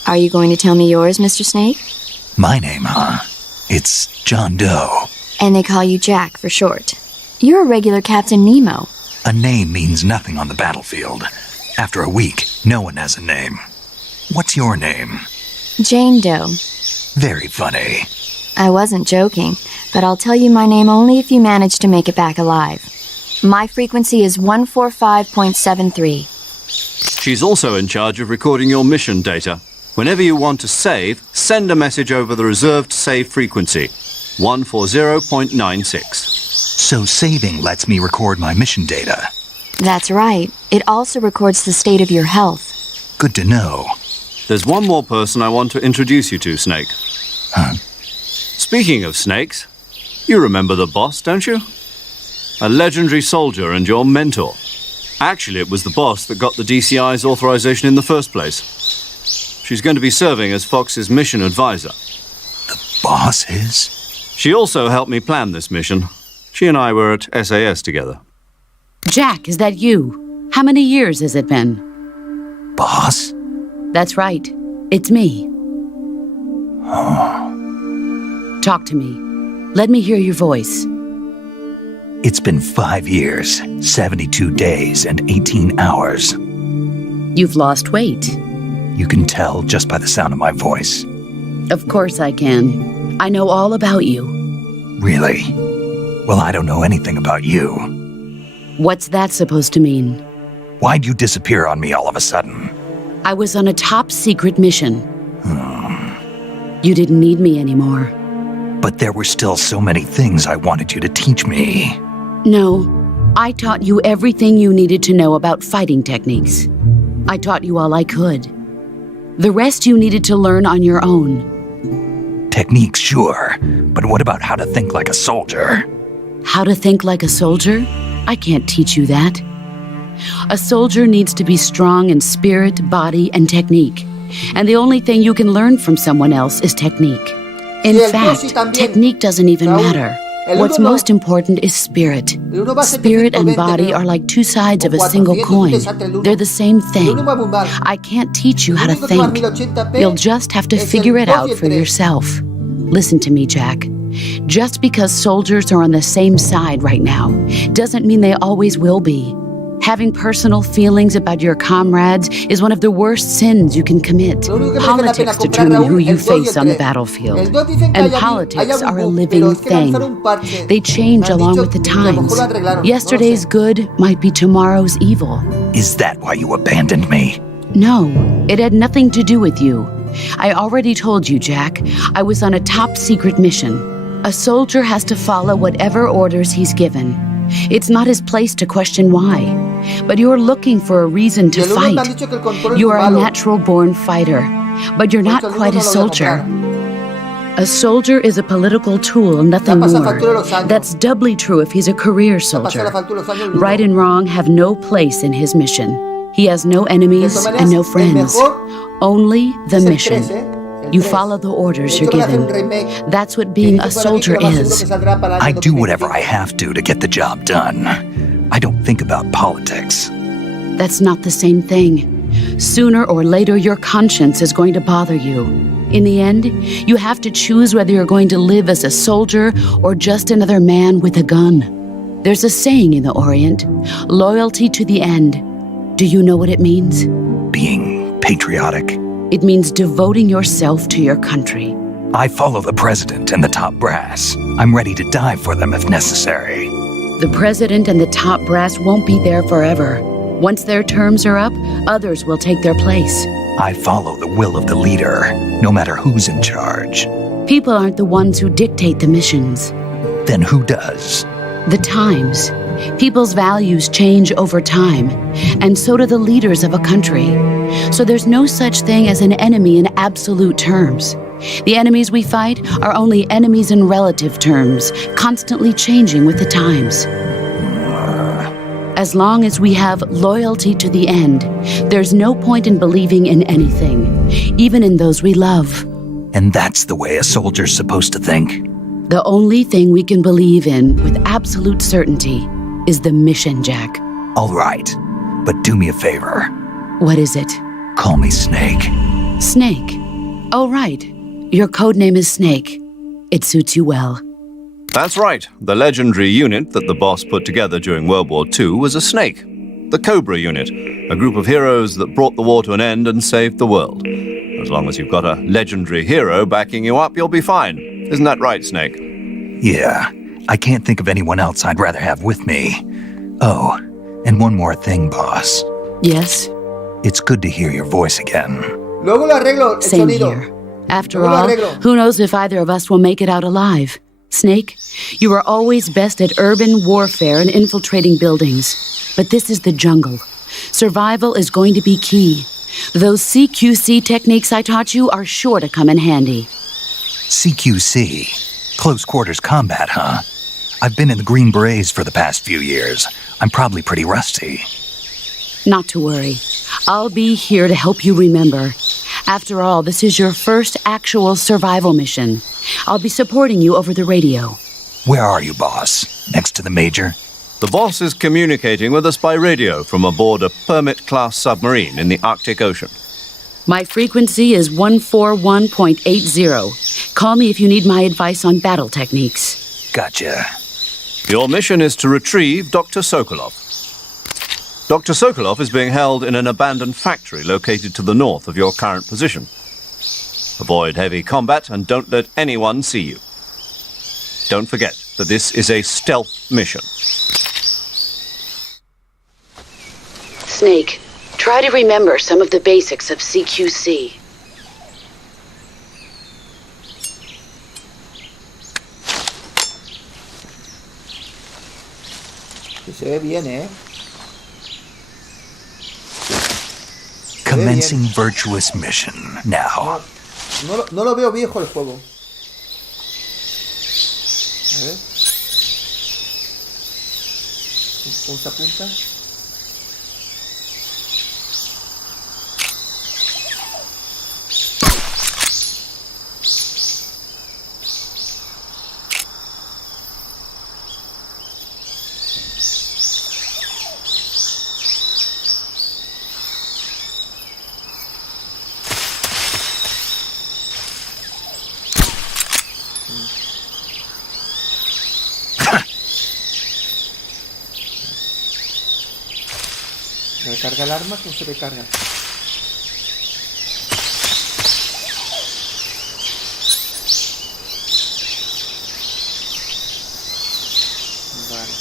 Are you going to tell me yours, Mr. Snake? My name, huh? It's John Doe. And they call you Jack for short. You're a regular Captain Nemo. A name means nothing on the battlefield. After a week, no one has a name. What's your name? Jane Doe. Very funny. I wasn't joking, but I'll tell you my name only if you manage to make it back alive. My frequency is 145.73. She's also in charge of recording your mission data. Whenever you want to save, send a message over the reserved save frequency, 140.96. So saving lets me record my mission data. That's right. It also records the state of your health. Good to know. There's one more person I want to introduce you to, Snake. Huh? Speaking of snakes, you remember the boss, don't you? A legendary soldier and your mentor. Actually, it was the boss that got the DCI's authorization in the first place. She's going to be serving as Fox's mission advisor. The boss is? She also helped me plan this mission. She and I were at SAS together. Jack, is that you? How many years has it been? Boss? That's right. It's me. Talk to me. Let me hear your voice. It's been 5 years, 72 days, and 18 hours. You've lost weight. You can tell just by the sound of my voice. Of course I can. I know all about you. Really? Well, I don't know anything about you. What's that supposed to mean? Why'd you disappear on me all of a sudden? I was on a top-secret mission. You didn't need me anymore. But there were still so many things I wanted you to teach me. No, I taught you everything you needed to know about fighting techniques. I taught you all I could. The rest you needed to learn on your own. Techniques, sure. But what about how to think like a soldier? How to think like a soldier? I can't teach you that. A soldier needs to be strong in spirit, body, and technique. And the only thing you can learn from someone else is technique. In fact, technique doesn't even matter. What's most important is spirit. Spirit and body are like two sides of a single coin. They're the same thing. I can't teach you how to think. You'll just have to figure it out for yourself. Listen to me, Jack. Just because soldiers are on the same side right now doesn't mean they always will be. Having personal feelings about your comrades is one of the worst sins you can commit. Politics determine who you face on the battlefield. And politics are a living thing. They change along with the times. Yesterday's good might be tomorrow's evil. Is that why you abandoned me? No, it had nothing to do with you. I already told you, Jack. I was on a top-secret mission. A soldier has to follow whatever orders he's given. It's not his place to question why. But you're looking for a reason to fight. You are a natural-born fighter, but you're not quite a soldier. A soldier is a political tool, nothing more. That's doubly true if he's a career soldier. Right and wrong have no place in his mission. He has no enemies and no friends. Only the mission. You follow the orders you're given. That's what being a soldier is. I do whatever I have to get the job done. I don't think about politics. That's not the same thing. Sooner or later, your conscience is going to bother you. In the end, you have to choose whether you're going to live as a soldier or just another man with a gun. There's a saying in the Orient, loyalty to the end. Do you know what it means? Being patriotic. It means devoting yourself to your country. I follow the president and the top brass. I'm ready to die for them if necessary. The president and the top brass won't be there forever. Once their terms are up, others will take their place. I follow the will of the leader, no matter who's in charge. People aren't the ones who dictate the missions. Then who does? The times. People's values change over time, and so do the leaders of a country. So there's no such thing as an enemy in absolute terms. The enemies we fight are only enemies in relative terms, constantly changing with the times. As long as we have loyalty to the end, there's no point in believing in anything, even in those we love. And that's the way a soldier's supposed to think? The only thing we can believe in with absolute certainty is the mission, Jack. All right, but do me a favor. What is it? Call me Snake. Snake? Oh, right. Your codename is Snake. It suits you well. That's right. The legendary unit that the boss put together during World War II was a snake. The Cobra unit, a group of heroes that brought the war to an end and saved the world. As long as you've got a legendary hero backing you up, you'll be fine. Isn't that right, Snake? Yeah, I can't think of anyone else I'd rather have with me. Oh, and one more thing, boss. Yes? It's good to hear your voice again. Luego lo arreglo, el Same sonido. here. After Luego lo all, arreglo. who knows if either of us will make it out alive? Snake, you are always best at urban warfare and infiltrating buildings. But this is the jungle. Survival is going to be key. Those CQC techniques I taught you are sure to come in handy. CQC? Close quarters combat, huh? I've been in the Green Berets for the past few years. I'm probably pretty rusty. Not to worry. I'll be here to help you remember. After all, this is your first actual survival mission. I'll be supporting you over the radio. Where are you, boss? Next to the Major? The boss is communicating with us by radio from aboard a Permit-class submarine in the Arctic Ocean. My frequency is 141.80. Call me if you need my advice on battle techniques. Gotcha. Your mission is to retrieve Dr. Sokolov. Dr. Sokolov is being held in an abandoned factory located to the north of your current position. Avoid heavy combat and don't let anyone see you. Don't forget that this is a stealth mission. Snake, try to remember some of the basics of CQC. Se ve bien, ¿eh? Commencing virtuous mission now. No lo veo viejo el juego. A ver. Punta, punta. Recarga el arma, ¿cómo se recarga? Vale.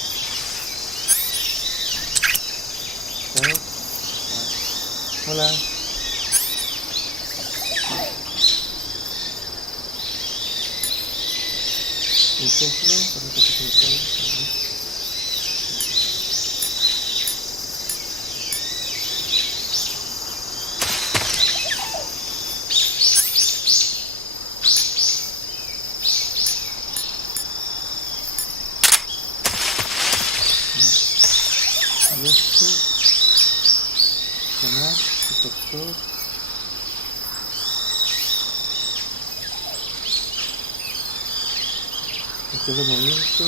Hola. Este es el movimiento.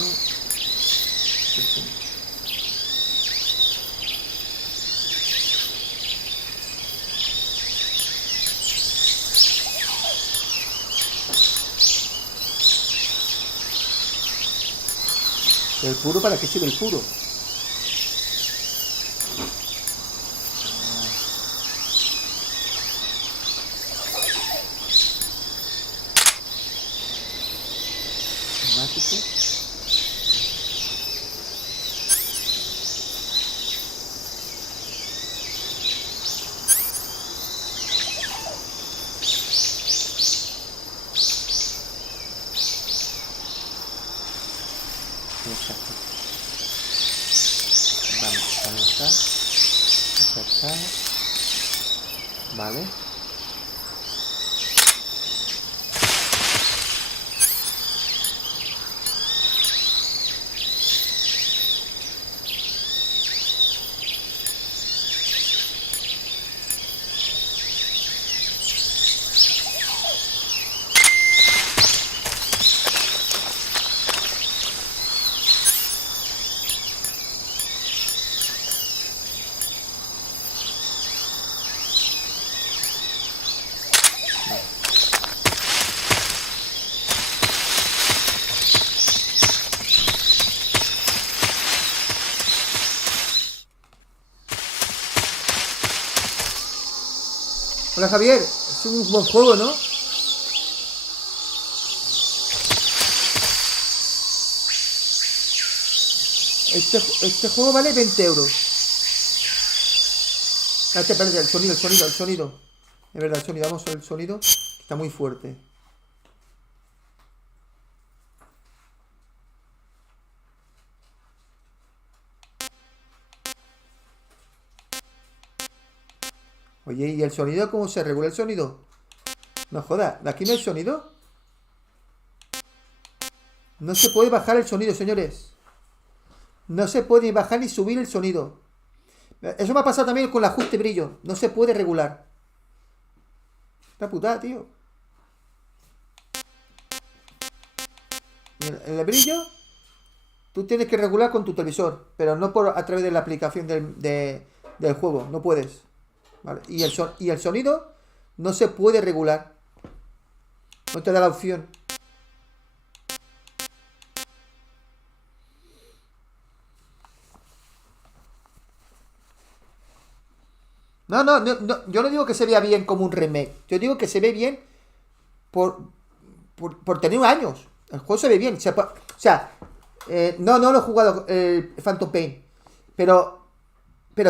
¿El puro? ¿Para qué sirve el puro? Vamos a acercar. Vale. Hola Javier, Es un buen juego, ¿no? Este juego vale 20 euros. Espérate, el sonido. Es verdad, el sonido. Vamos a ver el sonido. Está muy fuerte. Oye, ¿y el sonido? ¿Cómo se regula el sonido? No jodas, ¿de aquí no hay sonido? No se puede bajar el sonido, señores. No se puede ni bajar ni subir el sonido. Eso me ha pasado también con el ajuste brillo. No se puede regular. Esta putada, tío. El brillo tú tienes que regular con tu televisor, pero no a través de la aplicación del juego. No puedes. ¿Vale? Y el sonido no se puede regular. No te da la opción. No, yo no digo que se vea bien como un remake. Yo digo que se ve bien por tener años. El juego se ve bien. No lo he jugado el Phantom Pain. Pero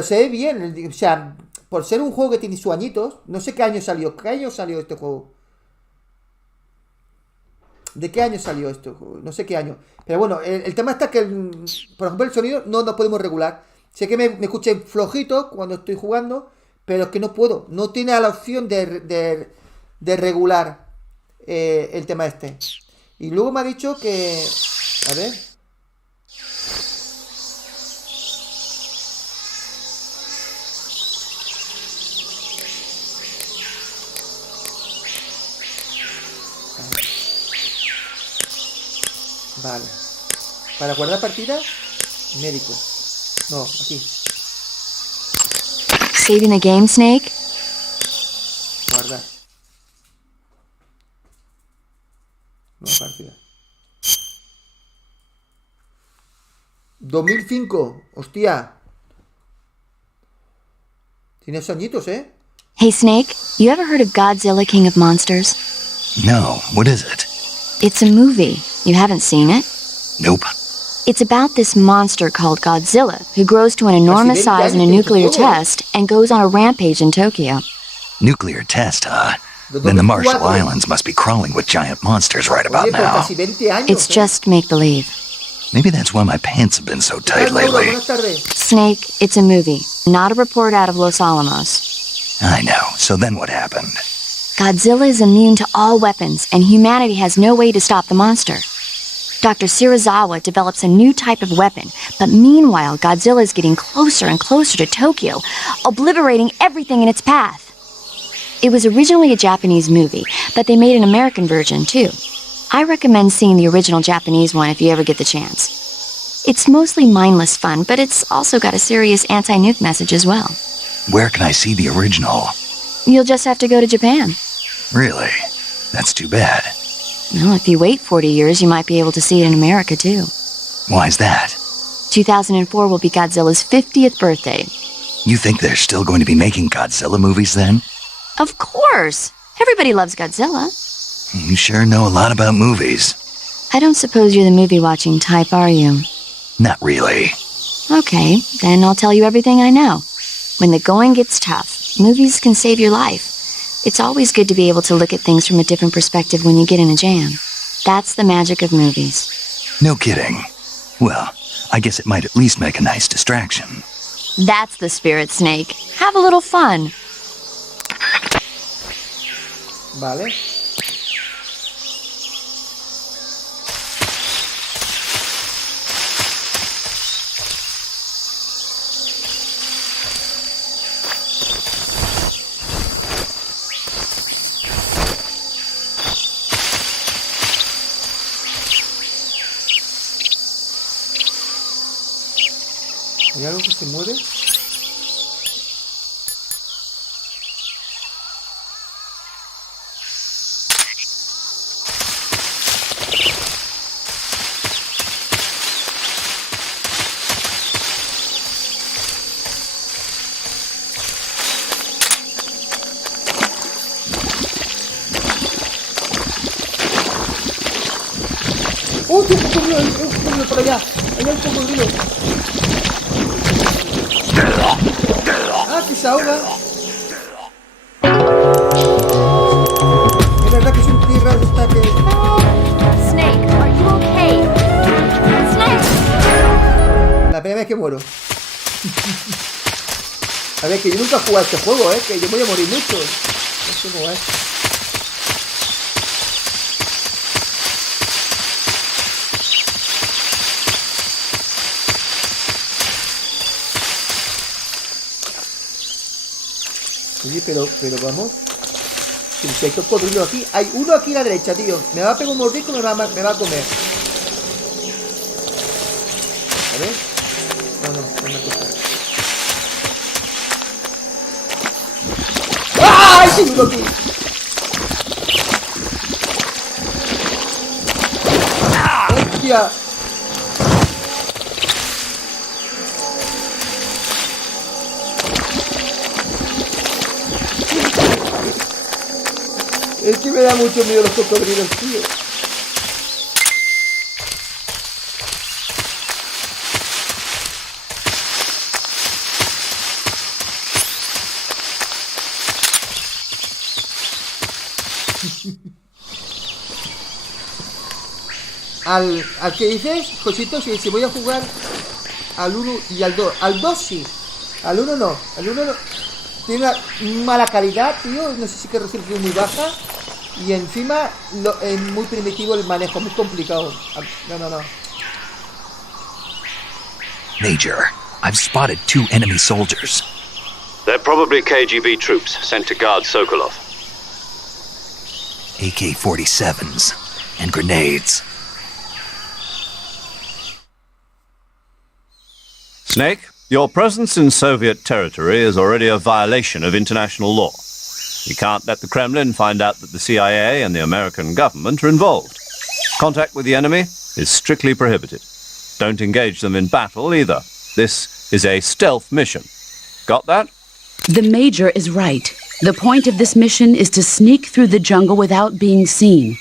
se ve bien. O sea, por ser un juego que tiene sus añitos. No sé qué año salió. ¿Qué año salió este juego? ¿De qué año salió este juego? No sé qué año. Pero bueno, el tema está que, por ejemplo, el sonido no podemos regular. Sé que me escuché flojito cuando estoy jugando, pero es que no puedo. No tiene la opción de regular el tema este. Y luego me ha dicho que... A ver. Vale. Para guardar partida, médico. No, aquí. Saving the game, Snake? Guardar. Nueva partida. 2005. Hostia. Tienes añitos, ¿eh? Hey, Snake, you ever heard of Godzilla, King of Monsters? No, what is it? It's a movie. You haven't seen it? Nope. It's about this monster called Godzilla, who grows to an enormous size in a nuclear test and goes on a rampage in Tokyo. Nuclear test, huh? Then the Marshall Islands must be crawling with giant monsters right about now. It's just make-believe. Maybe that's why my pants have been so tight lately. Snake, it's a movie, not a report out of Los Alamos. I know. So then what happened? Godzilla is immune to all weapons, and humanity has no way to stop the monster. Dr. Shirazawa develops a new type of weapon, but meanwhile, Godzilla is getting closer and closer to Tokyo, obliterating everything in its path. It was originally a Japanese movie, but they made an American version, too. I recommend seeing the original Japanese one if you ever get the chance. It's mostly mindless fun, but it's also got a serious anti-nuke message as well. Where can I see the original? You'll just have to go to Japan. Really? That's too bad. Well, if you wait 40 years, you might be able to see it in America, too. Why's that? 2004 will be Godzilla's 50th birthday. You think they're still going to be making Godzilla movies then? Of course! Everybody loves Godzilla. You sure know a lot about movies. I don't suppose you're the movie-watching type, are you? Not really. Okay, then I'll tell you everything I know. When the going gets tough, movies can save your life. It's always good to be able to look at things from a different perspective when you get in a jam. That's the magic of movies. No kidding. Well, I guess it might at least make a nice distraction. That's the spirit, Snake. Have a little fun. Vale. ¿Hay algo que se mueve? ¡Hostia, un cocodrilo por allá! ¡Allá un cocodrilo! ¡Ah, que se ahoga! Es verdad que es un tierra de esta que... Snake, are you okay? Snake! La primera vez que muero. A ver, que yo nunca he jugado este juego, que yo voy a morir mucho. No sé cómo es. Oye, pero vamos. Si hay cocodrilo aquí. Hay uno aquí a la derecha, tío. Me va a pegar un mordisco y me va a comer. A ver. No me gusta. ¡Ay! ¡Hay uno aquí! ¡Hostia! Es que me da mucho miedo los cocodrilos, tío. Al que dices, Josito, si voy a jugar al 1 y al 2. Al 2 sí. Al 1 no. Al 1 no. Tiene una mala calidad, tío. No sé si que resolución muy baja. Y encima es muy primitivo el manejo, muy complicado. No. Major, I've spotted 2 enemy soldiers. They're probably KGB troops sent to guard Sokolov. AK-47s and grenades. Snake, your presence in Soviet territory is already a violation of international law. You can't let the Kremlin find out that the CIA and the American government are involved. Contact with the enemy is strictly prohibited. Don't engage them in battle either. This is a stealth mission. Got that? The Major is right. The point of this mission is to sneak through the jungle without being seen.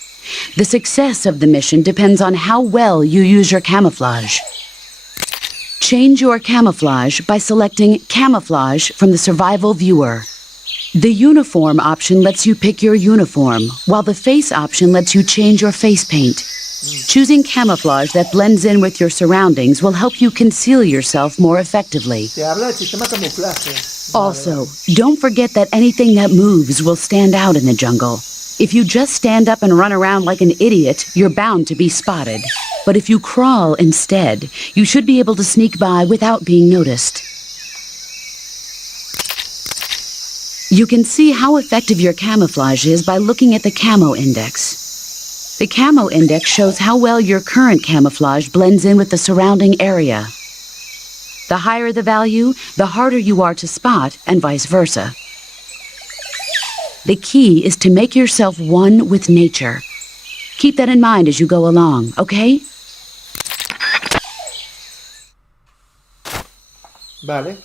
The success of the mission depends on how well you use your camouflage. Change your camouflage by selecting Camouflage from the Survival Viewer. The Uniform option lets you pick your uniform, while the Face option lets you change your face paint. Choosing camouflage that blends in with your surroundings will help you conceal yourself more effectively. Te habla del sistema camuflaje. Also, don't forget that anything that moves will stand out in the jungle. If you just stand up and run around like an idiot, you're bound to be spotted. But if you crawl instead, you should be able to sneak by without being noticed. You can see how effective your camouflage is by looking at the camo index. The camo index shows how well your current camouflage blends in with the surrounding area. The higher the value, the harder you are to spot, and vice versa. The key is to make yourself one with nature. Keep that in mind as you go along, okay? Vale.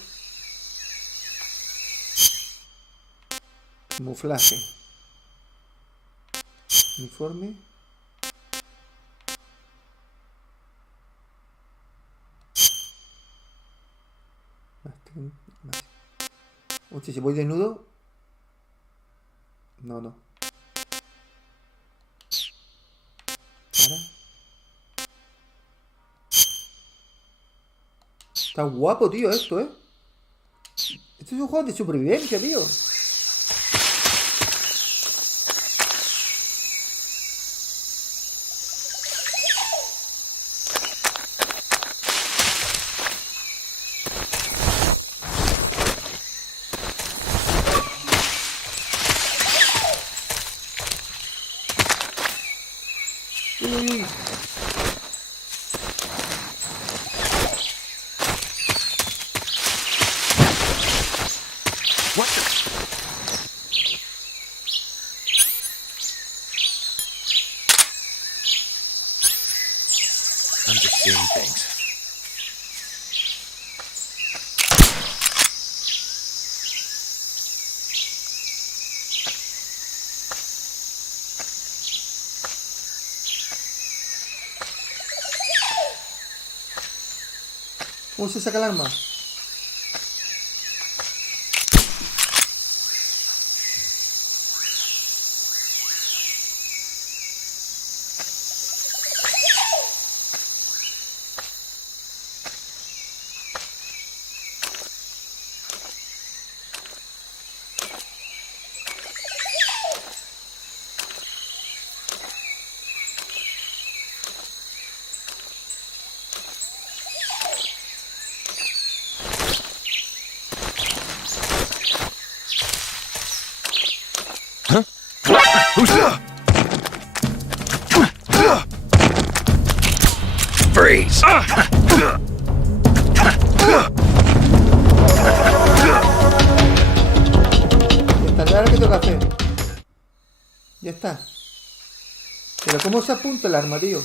Camuflaje. Uniforme. Hostia, si voy desnudo. No. Ahora. Está guapo, tío, esto, ¿eh? Esto es un juego de supervivencia, tío. ¿Cómo se saca el arma? Who's that? Freeze! Ahora qué tengo que hacer. Ya está. Pero ¿cómo se apunta el arma, tío?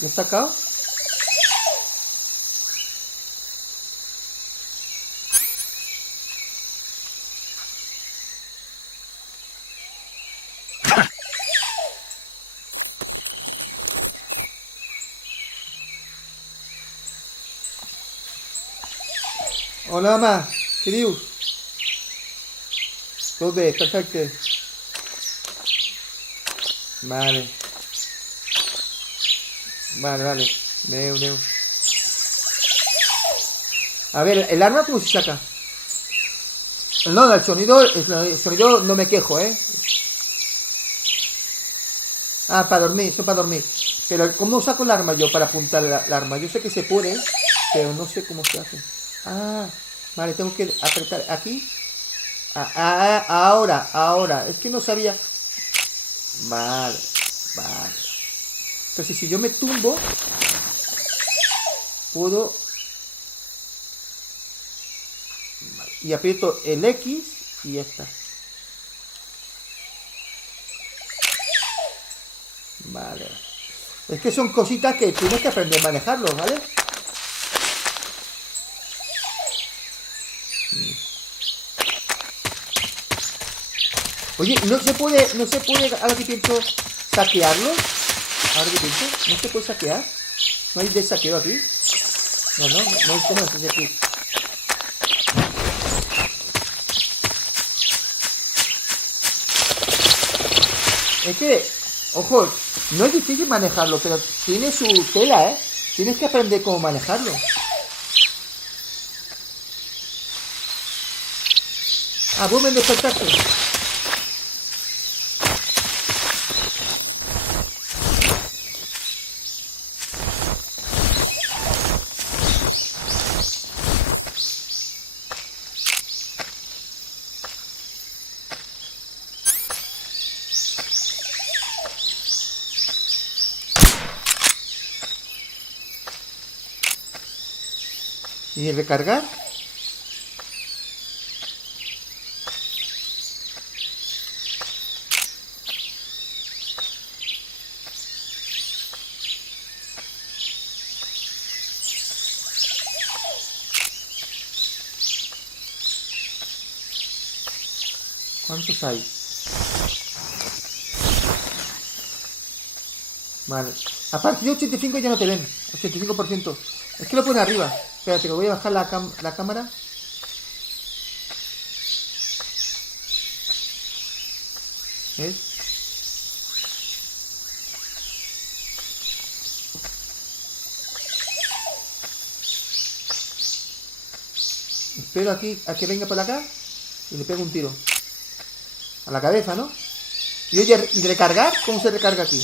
¿Ya está acá? Hola, mamá. ¿Qué dius? Tot bé, perfecte. Vale. Vale. Neu. A ver, ¿el arma cómo se saca? No, el sonido no me quejo, ¿eh? Ah, para dormir, eso para dormir. Pero ¿cómo saco el arma yo para apuntar el arma? Yo sé que se puede, pero no sé cómo se hace. Ah, vale, tengo que apretar aquí. Ahora. Es que no sabía. Vale. Entonces, si yo me tumbo, puedo. Vale, y aprieto el X y ya está. Vale. Es que son cositas que tienes que aprender a manejarlos, ¿vale? Oye, no se puede, ahora que pienso, saquearlo. Ahora que pienso, ¿no se puede saquear? ¿No hay de saqueo aquí? No hay cómo hacer aquí. Es que, ojo, no es difícil manejarlo, pero tiene su tela, ¿eh? Tienes que aprender cómo manejarlo. Ah, volumen de espectáculo. ¿Y recargar? ¿Cuántos hay? Vale. A partir de 85 ya no te ven. 85%. Es que lo pone arriba. Espérate, que voy a bajar la cámara. ¿Ves? Espero aquí a que venga por acá y le pego un tiro. A la cabeza, ¿no? Y oye, ¿recargar? ¿Cómo se recarga aquí?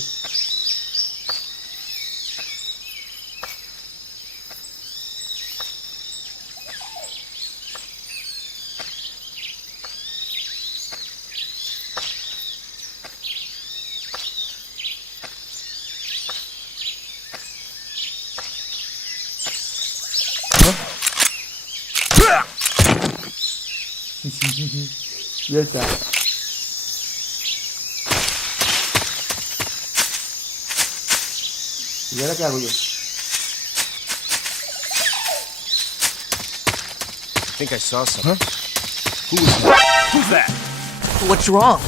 Ya está. ¿Y ahora qué hago yo? I think I saw something. Who's that? What's wrong?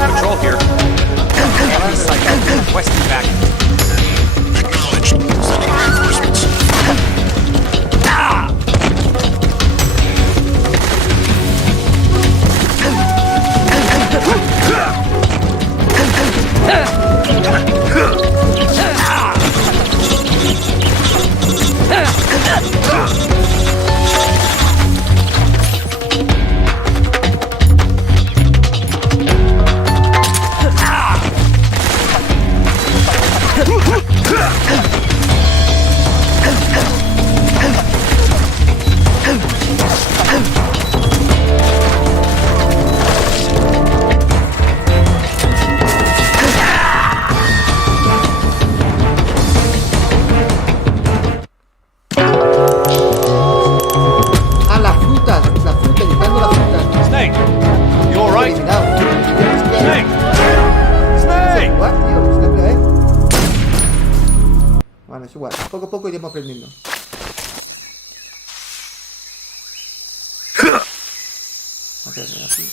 Control here. Enemy sighted. Requesting back. Acknowledged. Sending reinforcements. Es igual, poco a poco iremos aprendiendo. Vamos a hacer así.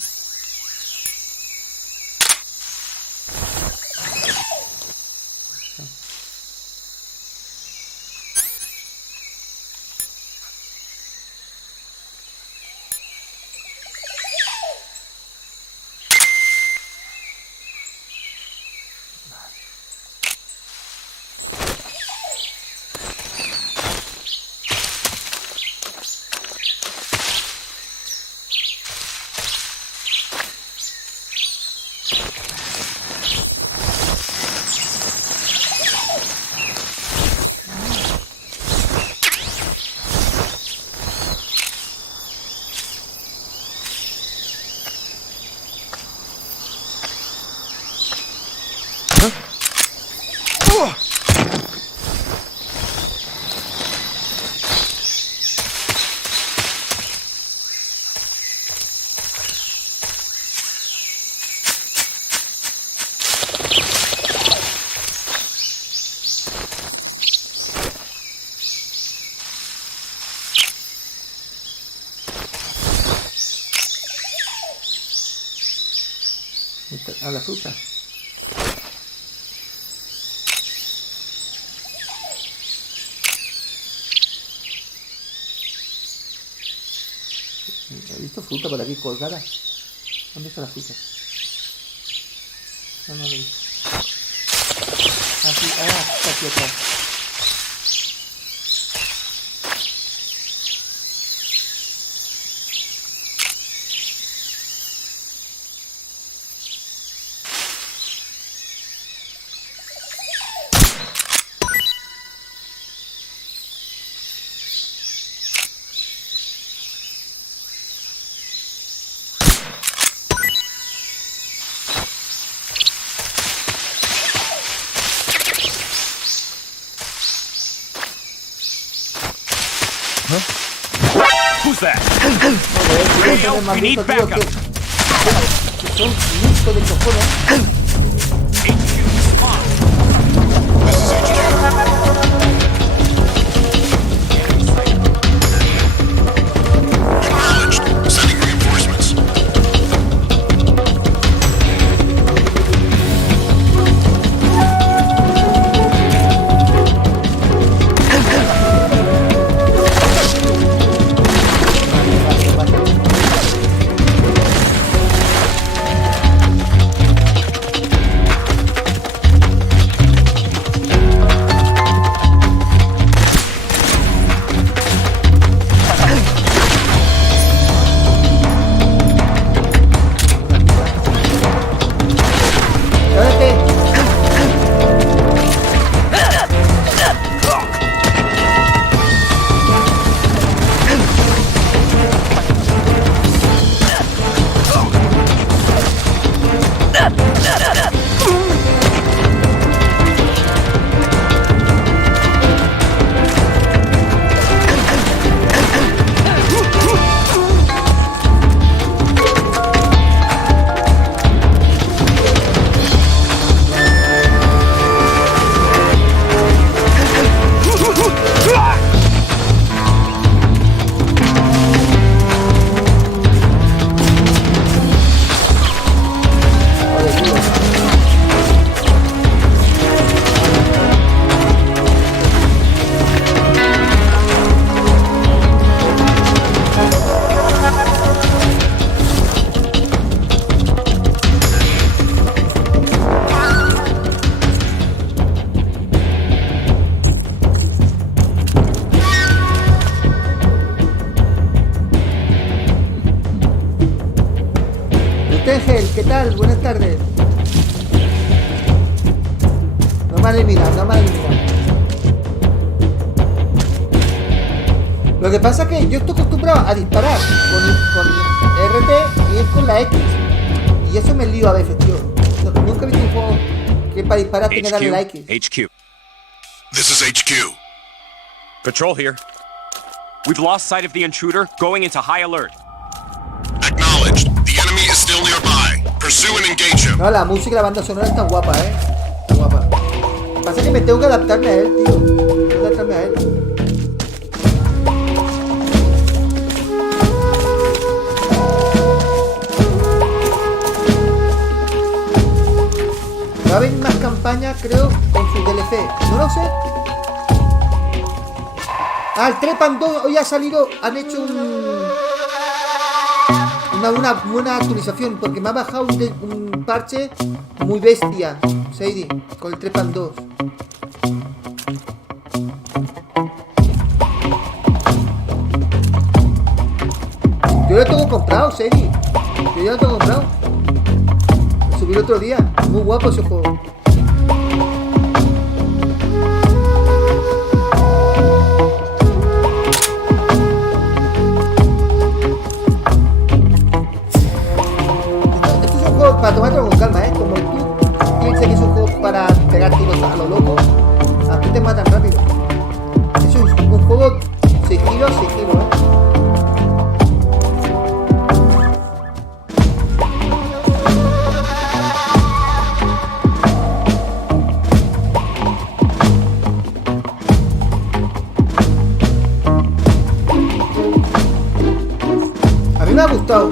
A la fruta. He visto fruta por aquí colgada. ¿Dónde está la fruta? No lo he visto. Aquí, está aquí atrás. Who's that? Hey, we need backup. Son listos de cojones. Tengel, ¿qué tal? Buenas tardes. No me han eliminado, no me han eliminado. Lo que pasa es que yo estoy acostumbrado a disparar con RT y es con la X. Y eso me lío a veces, tío. Nunca he visto un juego que para disparar tenga que darle la X. HQ. This is HQ. Patrol here. We've lost sight of the intruder, going into high alert. Acknowledged. The enemy is still nearby. Pursue and engage him. No, la música y la banda sonora está guapa, Está guapa. Lo que pasa es que me tengo que adaptarme a él, tío. Tengo que adaptarme a él. Va a haber más campañas, creo, con su DLC. No lo sé. Ah, el Trepan 2 hoy ha salido. Han hecho una buena actualización. Porque me ha bajado un parche muy bestia, Seidi, con el Trepan 2. Yo lo tengo comprado, Seidi. Yo ya lo tengo comprado. Lo subí el otro día. Muy guapo ese juego. Esto es un juego para tomártelo con calma, Como tú piensas que es un juego para pegar tiros a lo loco, a ti te matan rápido. Es un juego sigilo, me ha gustado.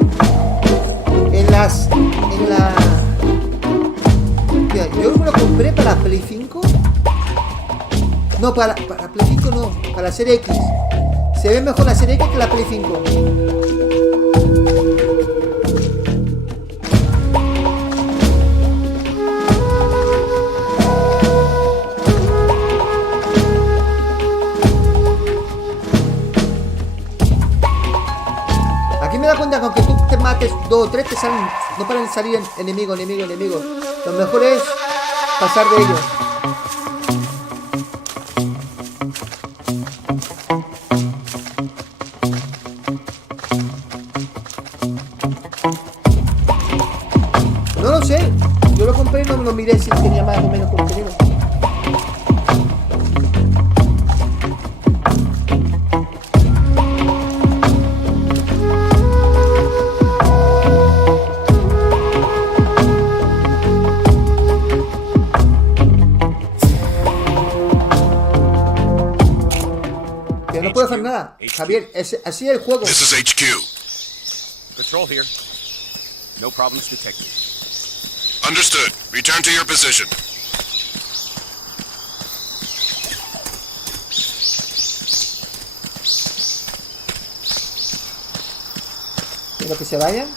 Mira, yo me lo compré para Play 5. No, para Play 5 no, para la serie X. Se ve mejor la serie X que la Play 5. Me da cuenta que aunque tú te mates 2 o 3 te salen, no paran de salir enemigo. Lo mejor es pasar de ellos. No lo sé. Yo lo compré y no me lo miré si tenía más o menos contenido. No puedo hacer nada, Javier, así es el juego. This is HQ. Patrol here. No problems detected. Understood. Return to your position. Quiero que se vayan.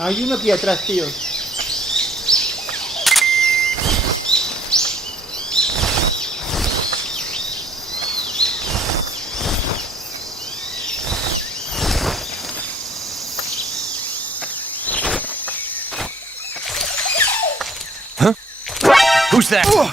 Hay uno aquí atrás, tío. Huh? Who's that? Ah!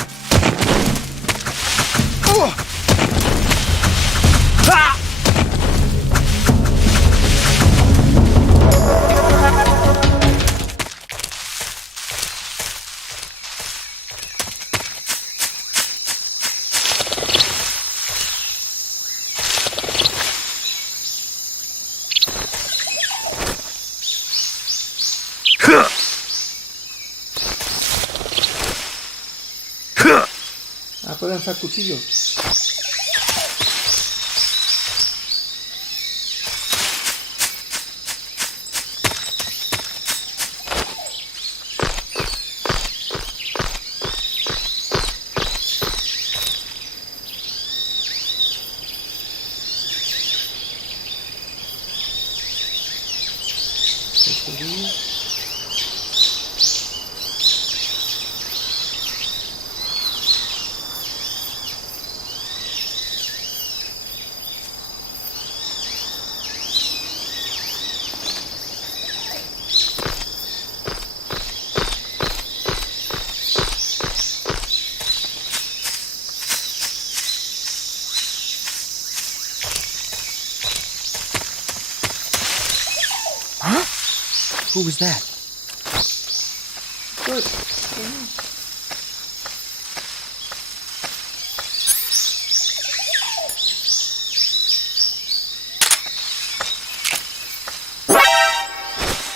Ah, puedo lanzar cuchillo. Who was that?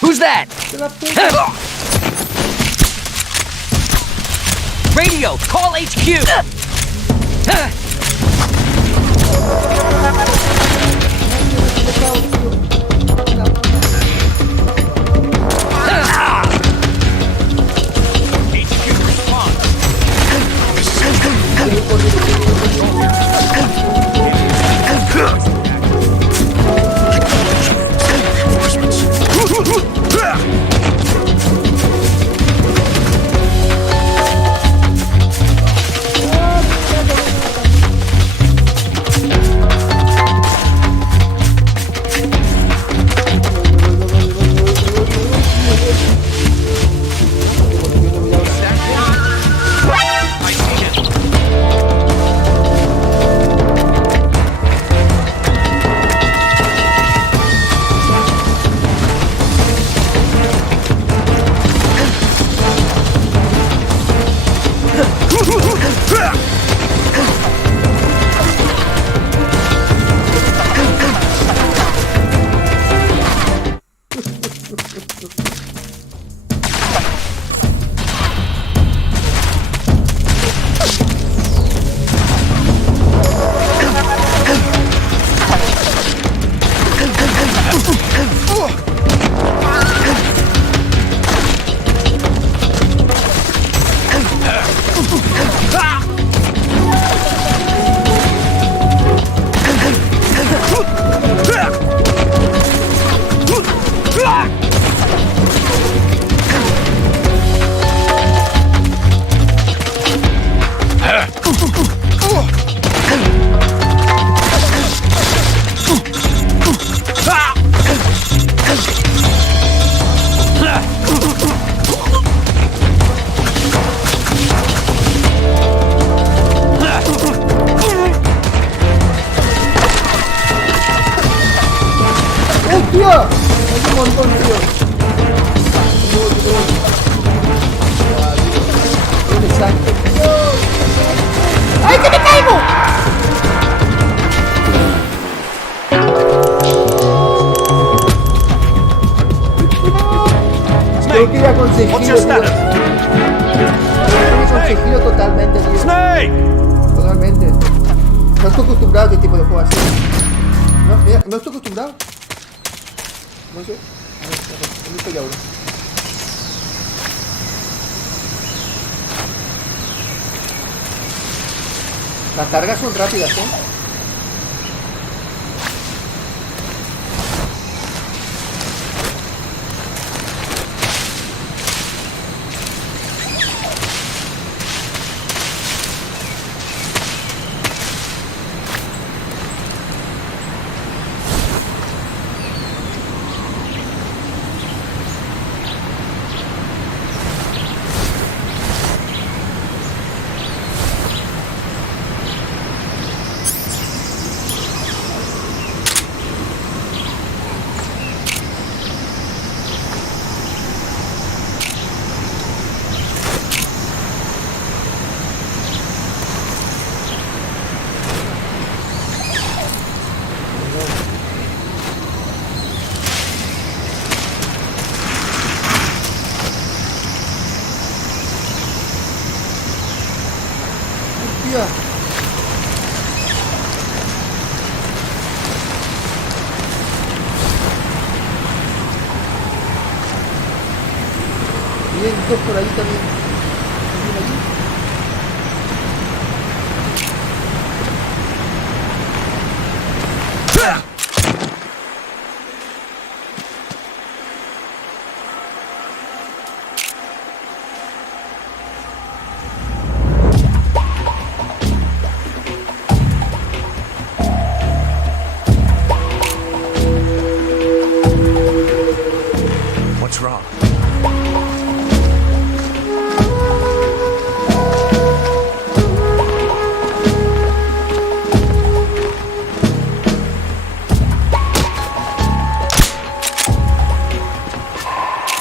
Who's that? Radio, call HQ! ¡Ay, que me caigo! Tengo que ir a conseguir. Conseguido totalmente, tío. Snake! Totalmente. No estoy acostumbrado a este tipo de juegos así. No, mira, no estoy acostumbrado. No sé. A ver, ¿dónde estoy ahora? Las cargas son rápidas, ¿eh? Hostia. Bien, dos por ahí también. ¿También allí? What's wrong?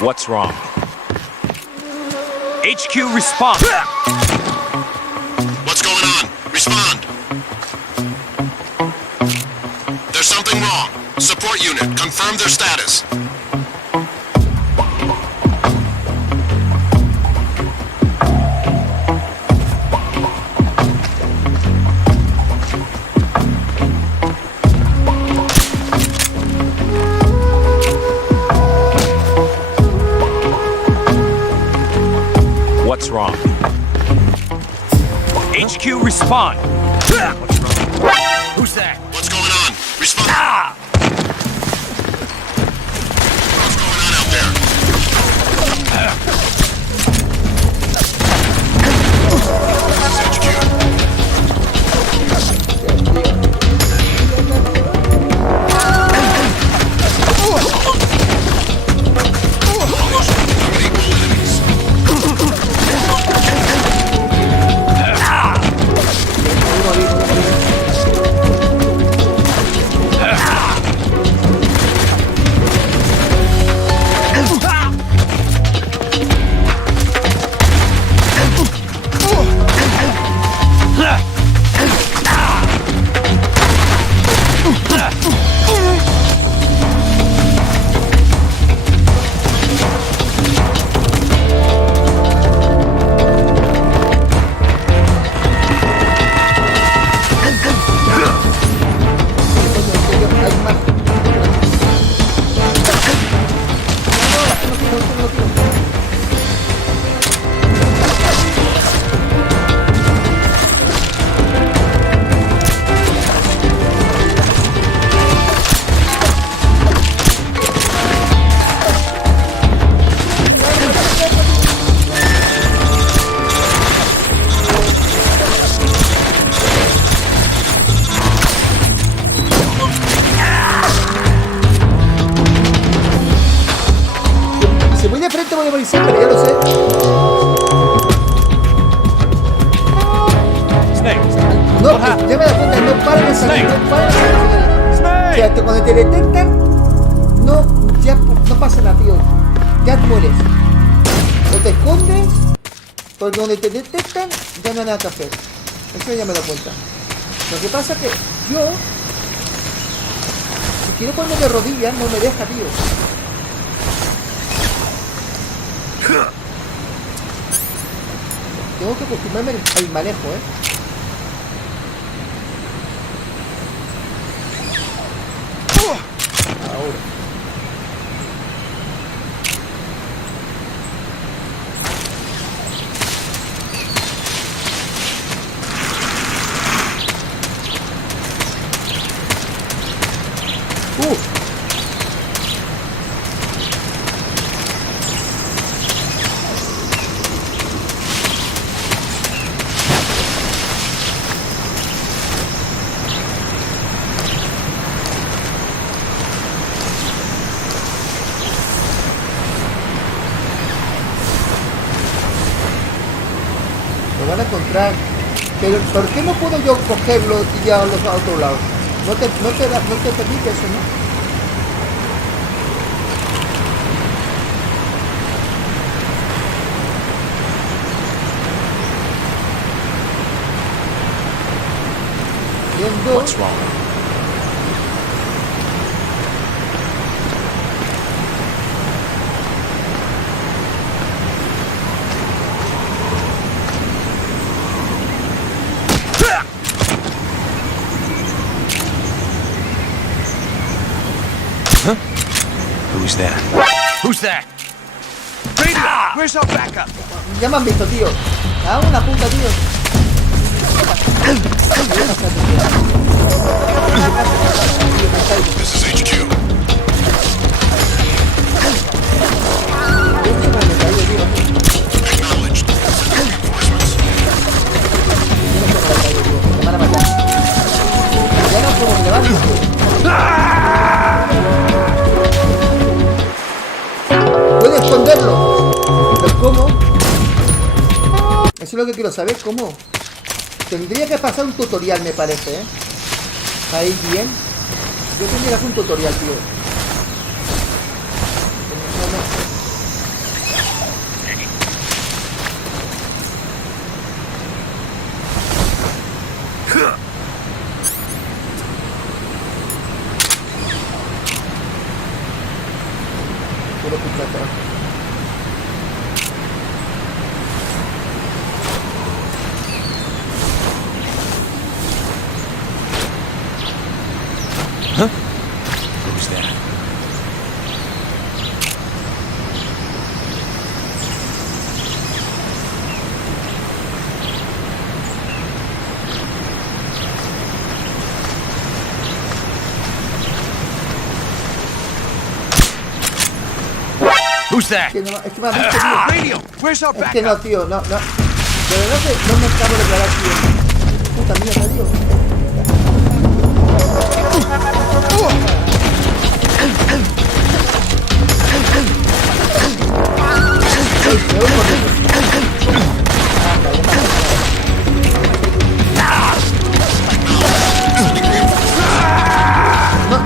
What's wrong? HQ, respond! What's going on? Respond. There's something wrong. Support unit, confirm their status. What's wrong? HQ, respond! What's wrong? Who's that? What's going on? Respond. Ah! What's going on out there? This is HQ. Siempre, ya lo sé. No, ya me da cuenta, no para de salir, no para de salir. O sea, cuando te detectan, no pasa nada, tío. Ya te mueres. O te escondes, porque donde te detectan, ya no hay nada que hacer. Eso ya me da cuenta. Lo que pasa es que yo, si quiero ponerme de rodillas, no me deja, tío. Tengo que acostumbrarme al manejo, Ahora. Van a encontrar, pero ¿por qué no puedo yo cogerlo y llevarlos a otro lado? No te permite eso, ¿no? What's wrong? Who's that? Who's that? Radio! Where's our backup? Ya me han visto, tío. Ah, una puta, tío. This is HQ. Acknowledged. Reinforcements. Me van a matar. Ya no puedo levantar. Puedo esconderlo. Pero ¿cómo? Eso es lo que quiero saber, ¿cómo? Tendría que pasar un tutorial, me parece, Ahí bien. Yo tendría que hacer un tutorial, tío. Huh? Who's that? Who's that? Es que me ha visto, tío. Radio, where's our Es que no, backup? tío, no. De verdad que no me acabo de aclarar, tío. Puta mierda, tío.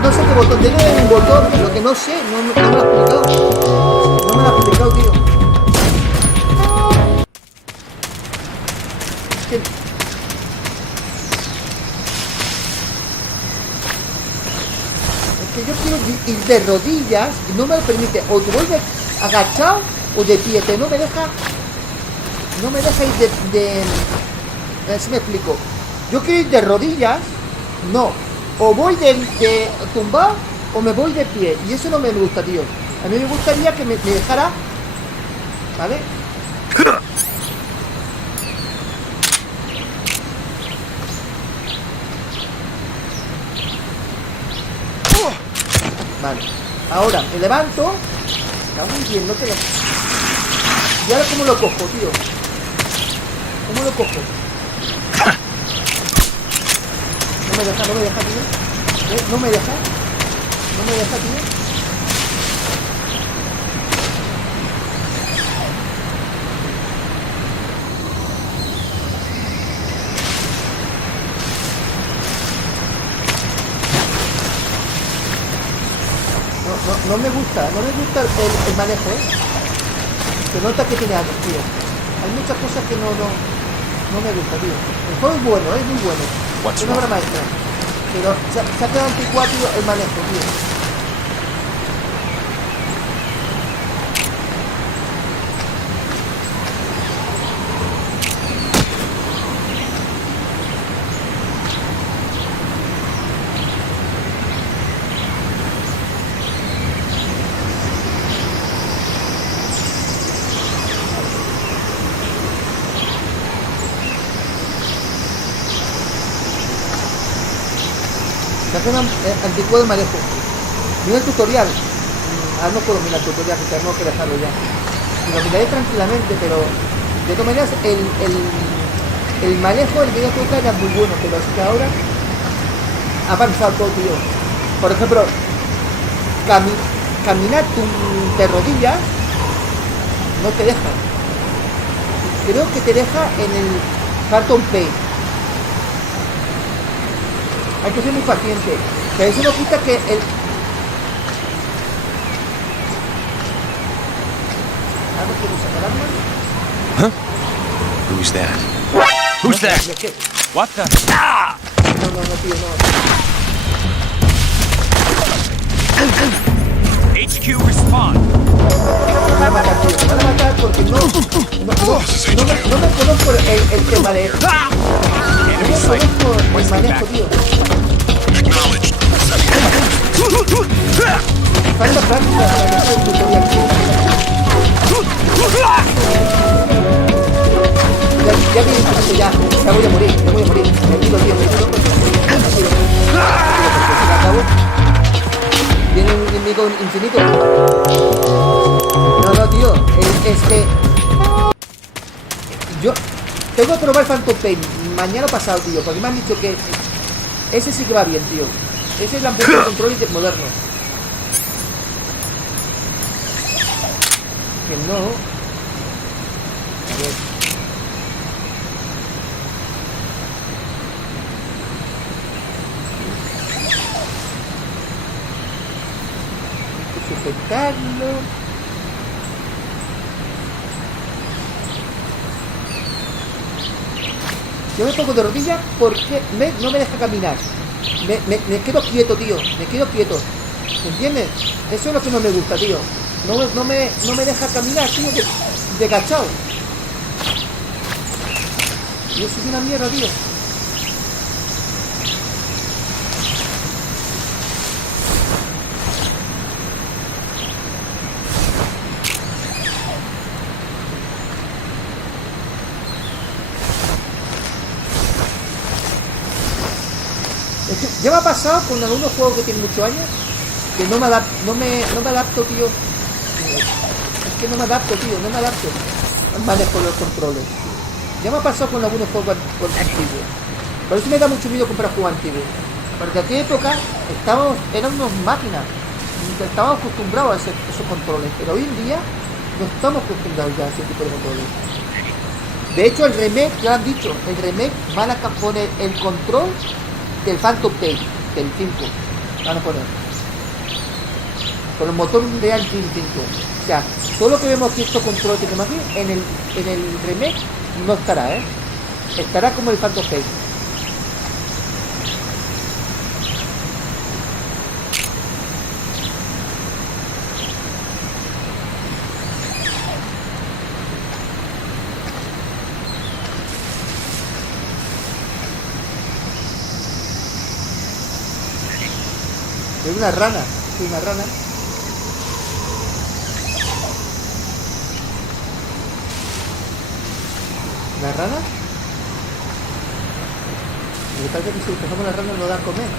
No sé qué botón, tiene un botón, lo que no sé, no me lo ha explicado. No me lo ha explicado, tío. Es que yo quiero ir de rodillas y no me lo permite. O te voy agachado o de pie, que no me deja ir de... A ver si me explico. Yo quiero ir de rodillas, no. O voy de tumbado o me voy de pie. Y eso no me gusta, tío. A mí me gustaría que me dejara... ¿Vale? Vale. Ahora me levanto. Muy bien, no te lo... ¿Y ahora cómo lo cojo, tío? ¿Cómo lo cojo? No me deja, tío. No me deja, tío. No me gusta el manejo, Se nota que tiene algo, tío. Hay muchas cosas que no me gusta, tío. El juego es bueno, es muy bueno. Es una obra maestra. Pero se ha quedado anticuado, tío, el manejo, tío. Anticuado el manejo. Mira el tutorial. No puedo mirar el tutorial, que tengo que dejarlo ya. Y lo miraré tranquilamente, pero de todas maneras el manejo del que yo toca era muy bueno, pero es que ahora ha avanzado todo, tío. Por ejemplo, caminar de rodillas no te deja. Creo que te deja en el PARTE-1. Hay que ser muy paciente. Pero eso no quita que el... ¿Algo quiero sacar armas? Huh? Who's that? Who's that? What the? Ah! No, tío, no. HQ respond. Me van a matar, tío. Me van a matar porque no me conozco el tema de... No me conozco el manejo, tío. Falta práctica para que sea un tutorial, tío. Ya vi esto, ya voy a morir, Me tiro, tío, porque se me acabó. Viene un enemigo infinito. No, tío, es que... Yo tengo que probar Phantom Pain mañana pasado, tío, porque me han dicho que ese sí que va bien, tío. Ese es la puesta de control moderno. Que no. A ver. Hay que sujetarlo. Yo me pongo de rodillas porque no me deja caminar. Me quedo quieto, tío. Me quedo quieto. ¿Me entiendes? Eso es lo que no me gusta, tío. No me deja caminar, tío, de cachao. Y eso es una mierda, tío. Es que ya me ha pasado con algunos juegos que tienen muchos años que no me adapto, tío. Es que no me adapto, tío, al manejo de los controles. Ya me ha pasado con algunos juegos antiguos. Por eso me da mucho miedo comprar juegos antiguos. Porque en aquella época eran unas máquinas. Estábamos acostumbrados a esos controles. Pero hoy en día no estamos acostumbrados ya a ese tipo de controles. De hecho, el remake, ya han dicho, el remake van a poner el control del Phantom Pain, del 5. Van a poner. Con el motor Unreal Engine 5. O sea, todo lo que vemos aquí, estos controles que tenemos aquí, en el remake no estará, estará como el Phantom Pain. Es una rana, es una rana. ¿La rana? Me parece que si dejamos la rana nos da a comer.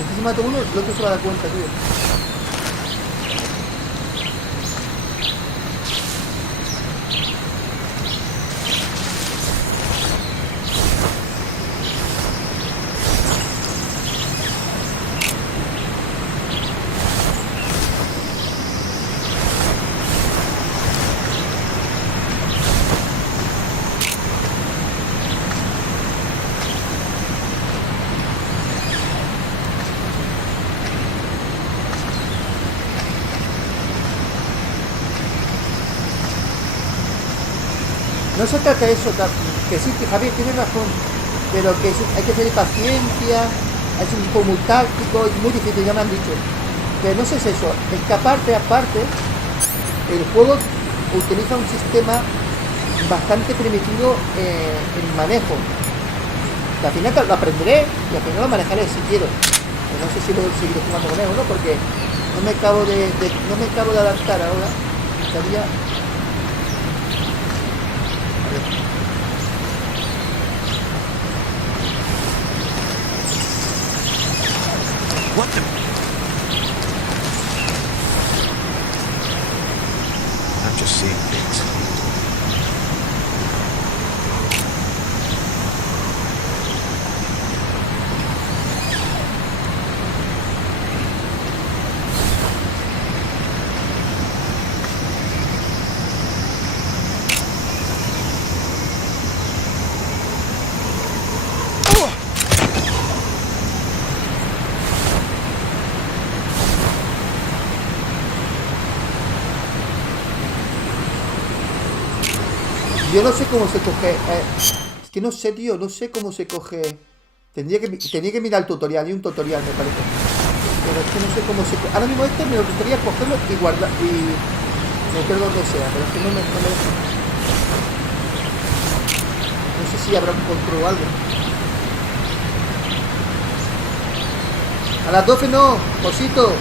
Este se mata uno, el otro se va a dar cuenta, tío. No se trata de eso, que sí, que Javier tiene razón, pero que hay que tener paciencia, es un juego muy táctico y muy difícil, ya me han dicho. Pero no sé si es eso, es que aparte, el juego utiliza un sistema bastante primitivo en manejo. Que al final lo aprenderé y al final lo manejaré si quiero. Pero no sé si lo seguiré jugando con él o no, porque no me acabo de adaptar ahora. Estaría... What the? I'm just seeing things. Yo no sé cómo se coge. Es que no sé, tío, no sé cómo se coge. Tenía que mirar el tutorial, hay un tutorial, me parece. Pero es que no sé cómo se coge. Ahora mismo me gustaría cogerlo y guardar y meterlo donde sea, pero es que no me deja. No sé si habrá un control o algo. A las 12 no, Josito.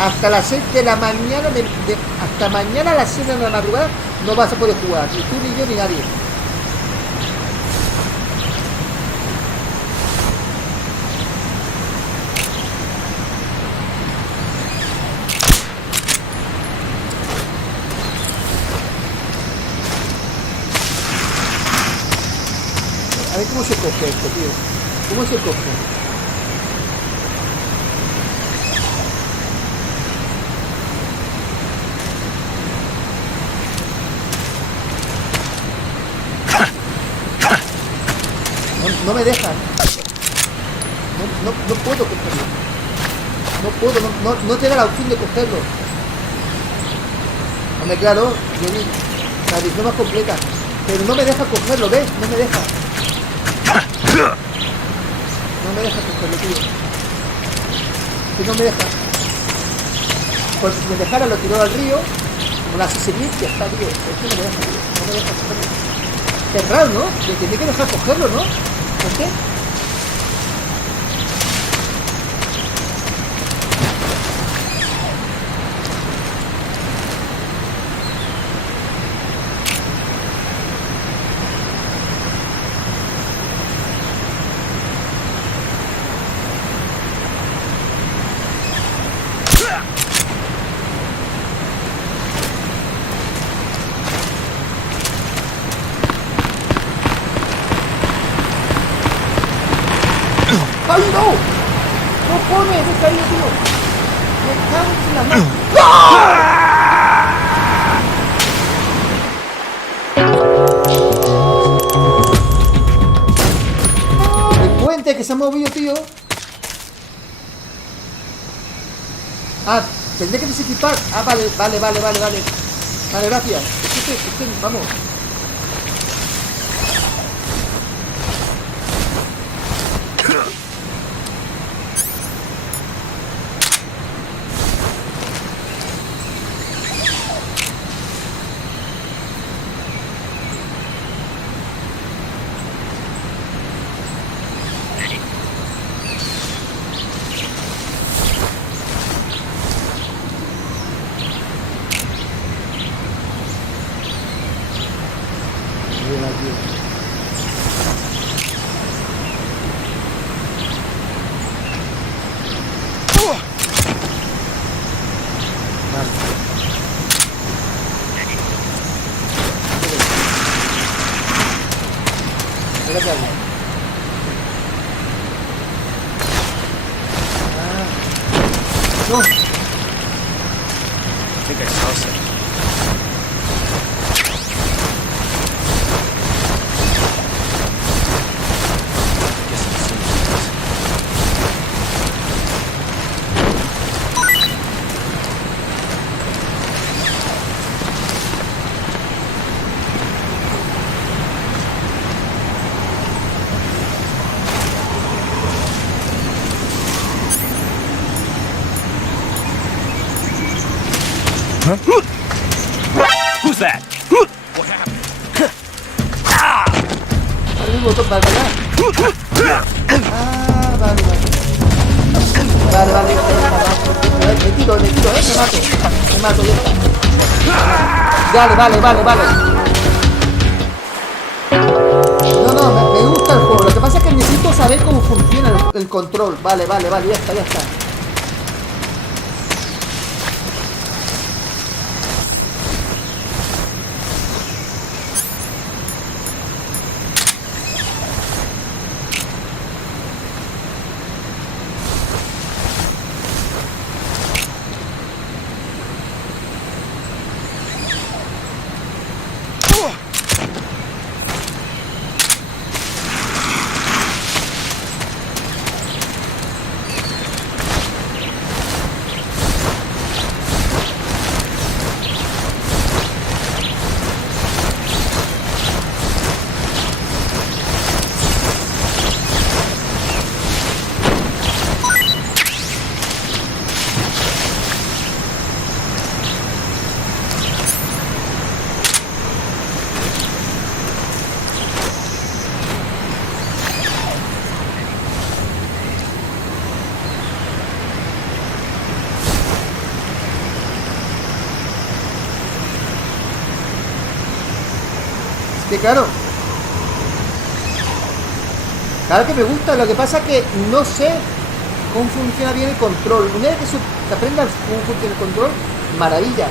Hasta las 6 de la mañana, hasta mañana a las 6 de la madrugada no vas a poder jugar, ni tú, ni yo, ni nadie. A ver cómo se coge esto, tío. ¿Cómo se coge? No me dejan. No puedo cogerlo. No puedo, no te da la opción de cogerlo. Hombre, claro, yo vi la edición más completa. Pero no me deja cogerlo, ¿ves? No me deja. No me deja cogerlo, tío. Que no me deja. Pues si me dejara lo tiró al río. Como la seguir, ya está, tío. Es que no me deja, tío. No me deja cogerlo. Qué raro, ¿no? Me tiene que dejar cogerlo, ¿no? ¿Por qué? ¡Ay, no! ¡No pone! ¡Me he caído, tío! ¡Me cago en la mano! ¡No! El puente que se ha movido, tío. Ah, tendré que desequipar. Ah, vale. Vale, gracias. Es que, vamos. No. I think I saw something. Guess I'm seeing things. Who's that? What happened? El botón para allá. Ah, vale. Me tiro, me mato, ya está. Vale. No, me gusta el juego. Lo que pasa es que necesito saber cómo funciona el control. Vale, ya está. Sí, claro que me gusta, lo que pasa es que no sé cómo funciona bien el control. Una vez que se aprenda cómo funciona el control, maravilla,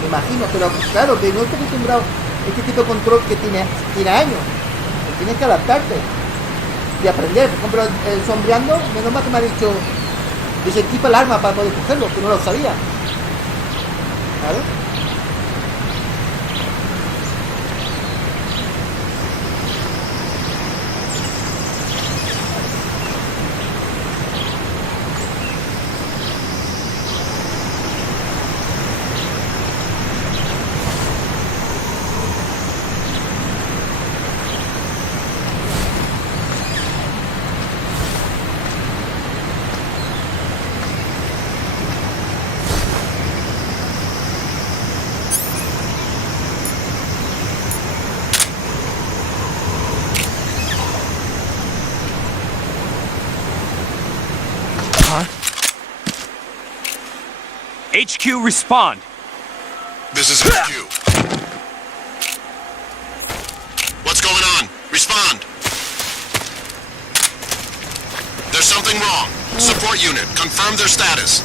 me imagino, pero claro, que no estoy acostumbrado a este tipo de control que tiene años, que tienes que adaptarte y aprender. Por ejemplo, el sombreando, menos mal que me ha dicho desequipa el arma para poder cogerlo, que no lo sabía, ¿vale? HQ, respond. This is HQ. What's going on? Respond. There's something wrong. Support unit, confirm their status.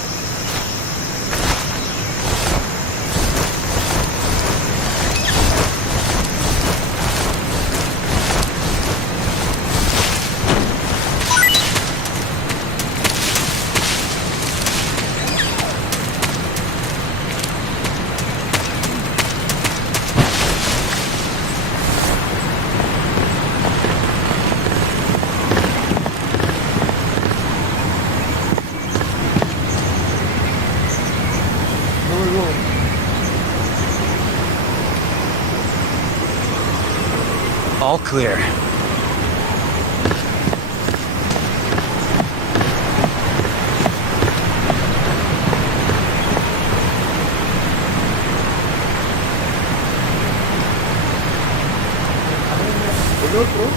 All clear. El otro.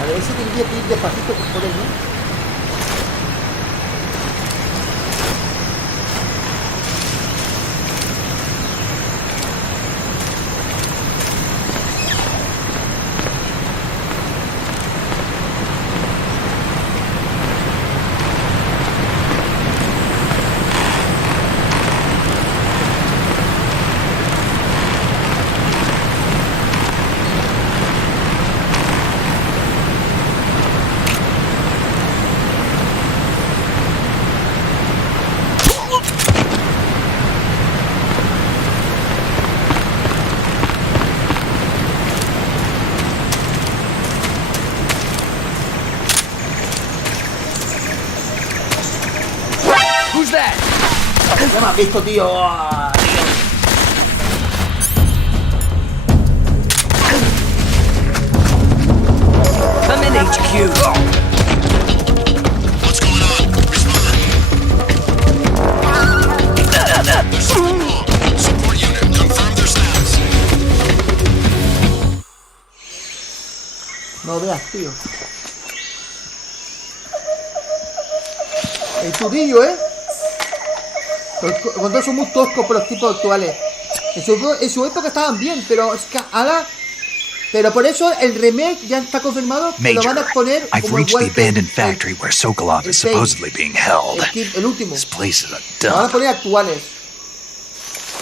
A ver, ese tendría que ir despacito por él, ¿no? Who's that? Ya me has visto, tío. I'm in HQ. What's going on? Respond. There's something wrong. Support unit, confirm their status. No veas, tío. El turillo, ¿eh? Los controles son muy toscos por los tipos actuales. En su época estaban bien, pero es que ahora... Pero por eso el remake ya está confirmado que lo van a poner I've como reached the igual que abandoned factory where Sokolov is supposedly being held. el último. This place is a Lo van a dump. poner actuales.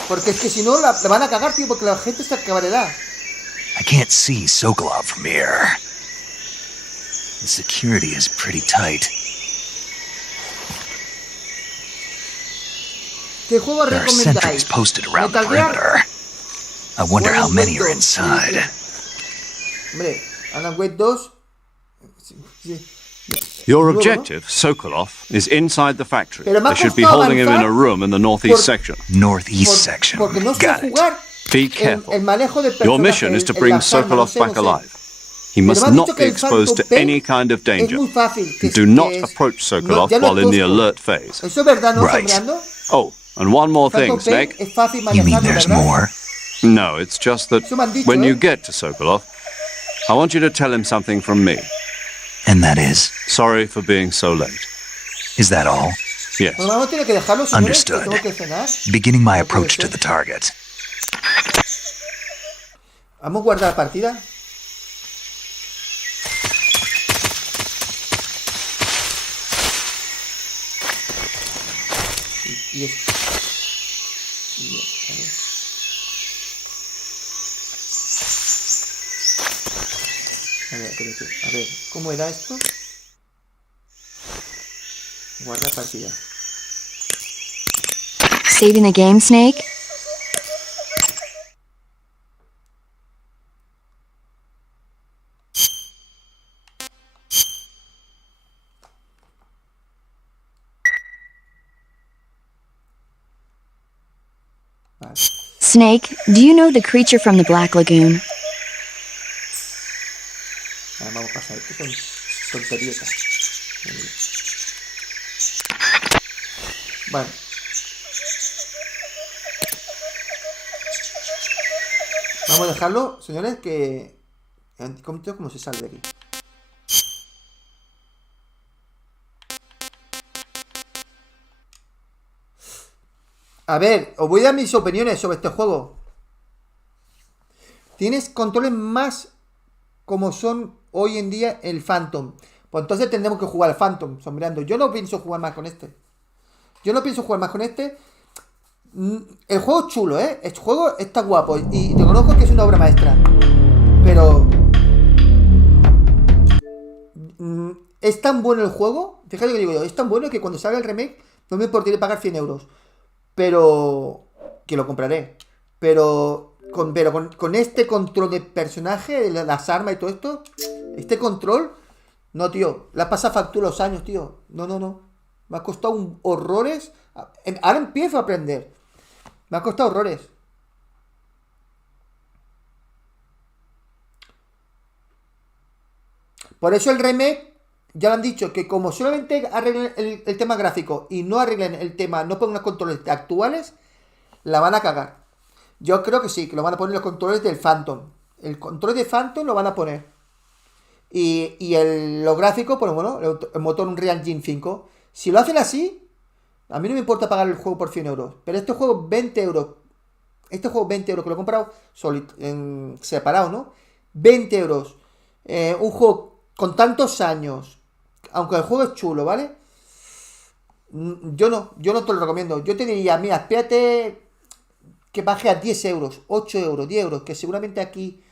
Porque es que si no la van a cagar, tío, porque la gente está cabarela. I can't see Sokolov from here. The security is pretty tight. ¿Qué juego There are sentries recomendáis? posted around the Metal Gear. perimeter. I wonder how many are inside. Hombre, Alan Wake 2. Your objective, Sokolov, is inside the factory. Pero me ha They should be costado holding him in a avanzar room in the northeast section. Northeast section. Porque no sé Got it. jugar Be careful. el manejo del Your personaje. mission is to bring las armas, Sokolov no back sé. alive. He Pero must me has not dicho be que el exposed to Phantom Pain any kind of es danger. muy fácil. Que Do es- not que es- approach Sokolov ya no es while in the tosco. alert phase. Eso es verdad, ¿no, Right. sombreando? Oh, and one more Phantom thing, Pain Snake. es fácil You mean manejarlo, there's ¿verdad? more? No, it's just that Eso me han dicho, when you ¿eh? get to Sokolov, I want you to tell him something from me. And that is? Sorry for being so late. Is that all? Yes. Pues vamos a tener que dejarlo, señores, que Understood. tengo que cenar. Beginning my No puede approach to ser. the target. Vamos a guardar partida. Y es... A ver, ¿cómo era esto? Guarda partida. Saving the game, Snake? Vale. Snake, do you know the creature from the Black Lagoon? Ahora vamos a pasar esto con tonterieta. Bueno. Vamos a dejarlo, señores, que... ¿Cómo se sale de aquí? A ver, os voy a dar mis opiniones sobre este juego. Tienes controles más como son hoy en día el Phantom. Pues entonces tendremos que jugar al Phantom, sombreando. Yo no pienso jugar más con este. El juego es chulo, ¿eh? El juego está guapo y reconozco que es una obra maestra. Pero... es tan bueno el juego, fíjate lo que digo yo, es tan bueno que cuando salga el remake no me importaría pagar 100 euros. Pero... que lo compraré. Pero con este control de personaje, las armas y todo esto, este control... No, tío, la pasa factura los años, tío. No. Me ha costado horrores. Ahora empiezo a aprender. Me ha costado horrores. Por eso el remake, ya lo han dicho, que como solamente arreglen el tema gráfico y no arreglen el tema, no pongan los controles actuales, la van a cagar. Yo creo que sí, que lo van a poner los controles del Phantom. El control de Phantom lo van a poner. Y los gráficos, pues bueno, el motor Unreal Engine 5. Si lo hacen así, a mí no me importa pagar el juego por 100 euros. Pero este juego 20 euros. Este juego 20 euros que lo he comprado separado, ¿no? 20 euros. Un juego con tantos años. Aunque el juego es chulo, ¿vale? Yo no te lo recomiendo. Yo te diría, mira, espérate que baje a 10 euros, 8 euros, 10 euros. Que seguramente aquí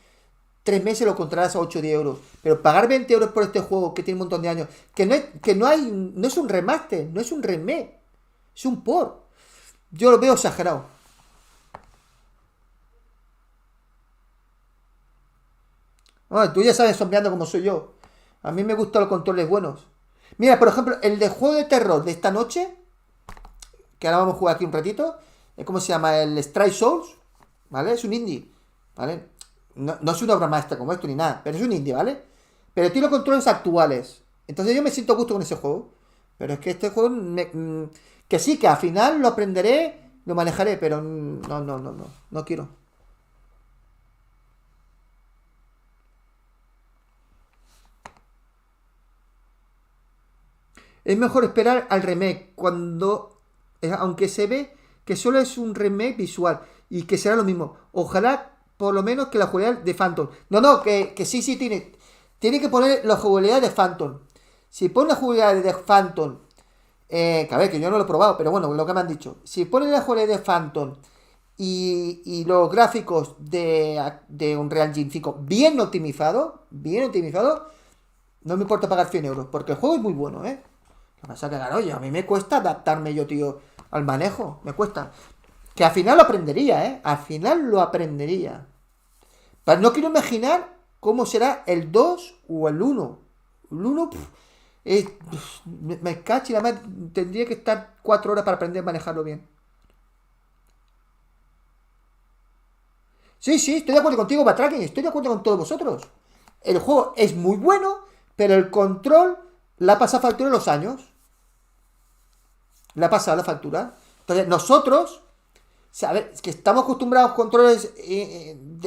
3 meses lo encontrarás a 8 o 10 euros. Pero pagar 20 euros por este juego que tiene un montón de años. No es un remaster, no es un remake. Es un port. Yo lo veo exagerado. Bueno, tú ya sabes sombreando como soy yo. A mí me gustan los controles buenos. Mira, por ejemplo, el de juego de terror de esta noche, que ahora vamos a jugar aquí un ratito. ¿Cómo se llama? El Strike Souls. ¿Vale? Es un indie. ¿Vale? No es una obra maestra como esto ni nada. Pero es un indie, ¿vale? Pero tiene los controles actuales. Entonces yo me siento a gusto con ese juego. Pero es que este juego... que sí, que al final lo aprenderé, lo manejaré. Pero no quiero. Es mejor esperar al remake cuando, aunque se ve que solo es un remake visual y que será lo mismo. Ojalá por lo menos que la jugabilidad de Phantom. Que sí tiene que poner la jugabilidad de Phantom. Si pone la jugabilidad de Phantom, que a ver, que yo no lo he probado, pero bueno, lo que me han dicho. Si pone la jugabilidad de Phantom y los gráficos de Unreal Engine 5 bien optimizado, no me importa pagar 100 euros, porque el juego es muy bueno, ¿eh? Lo que pasa es que, claro, oye, a mí me cuesta adaptarme yo, tío, al manejo. Me cuesta. Que al final lo aprendería, ¿eh? Al final lo aprendería. Pero no quiero imaginar cómo será el 2 o el 1. El 1, me cacho y además tendría que estar 4 horas para aprender a manejarlo bien. Sí, estoy de acuerdo contigo, Batracking. Estoy de acuerdo con todos vosotros. El juego es muy bueno, pero el control... la ha pasado factura los años. La ha pasado la factura. Entonces, nosotros, es que estamos acostumbrados a controles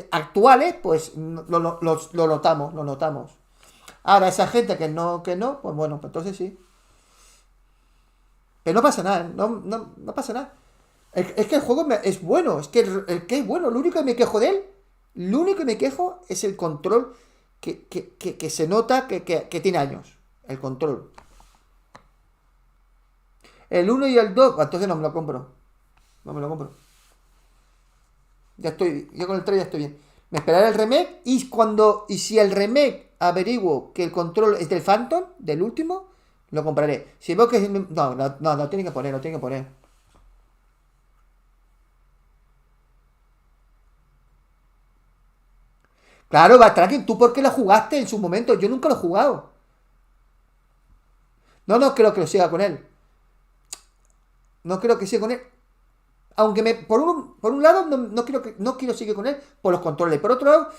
actuales, pues lo notamos. Ahora, esa gente que no, pues bueno, pues entonces sí. Pero no pasa nada, no pasa nada. Es que el juego es bueno, es que es bueno. Lo único que me quejo de él, es el control que se nota que tiene años. El control. El 1 y el 2, entonces no me lo compro. Ya estoy, yo con el 3 ya estoy bien. Me esperaré el remake y si el remake averiguo que el control es del Phantom, del último, lo compraré. Si veo que... No, tiene que poner, lo tiene que poner. Claro, Batraken, ¿tú por qué lo jugaste en su momento? Yo nunca lo he jugado. No creo que lo siga con él. No creo que siga con él. Aunque por un lado no quiero seguir con él por los controles. Por otro lado,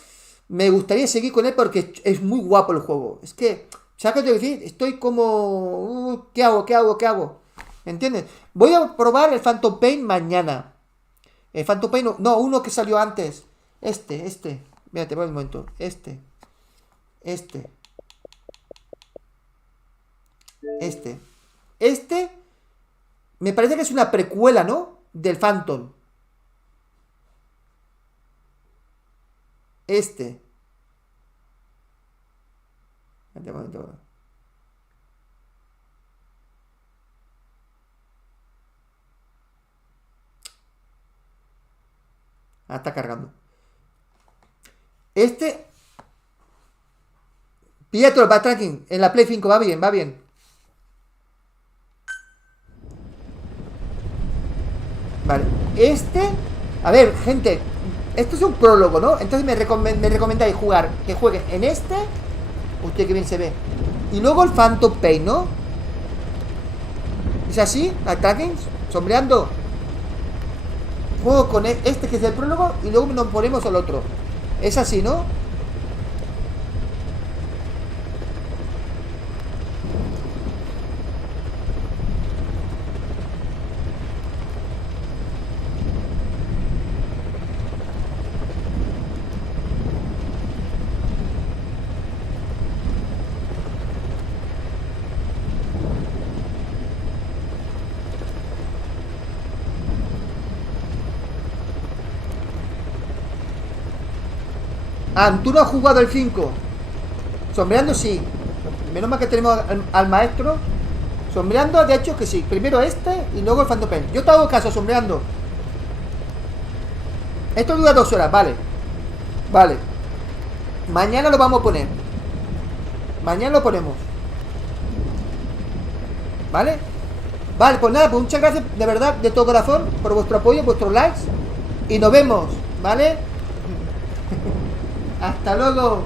me gustaría seguir con él porque es muy guapo el juego. Es que, ¿sabes qué te voy a decir? Estoy como... ¿Qué hago? ¿Entiendes? Voy a probar el Phantom Pain mañana. El Phantom Pain, no, uno que salió antes. Este. Mírate, voy un momento. Este. Me parece que es una precuela, ¿no? Del Phantom. Espérate un momento. Está cargando. Pietro, el backtracking en la Play 5, va bien. Vale, a ver, gente, esto es un prólogo, ¿no? Entonces me recomendáis que jueguen en Usted que bien se ve. Y luego el Phantom Pain, ¿no? ¿Es así? Backtracking, sombreando. Juego con que es el prólogo y luego nos ponemos al otro. Es así, ¿no? Tú no has jugado el 5. Sombreando sí. Menos mal que tenemos al maestro. Sombreando, de hecho que sí. Primero y luego el Phantom Pain. Yo te hago caso, sombreando. Esto dura 2 horas, vale. Mañana lo vamos a poner. Mañana lo ponemos. ¿Vale? Pues nada, pues muchas gracias de verdad, de todo corazón, por vuestro apoyo, vuestros likes. Y nos vemos, ¿vale? Hasta luego.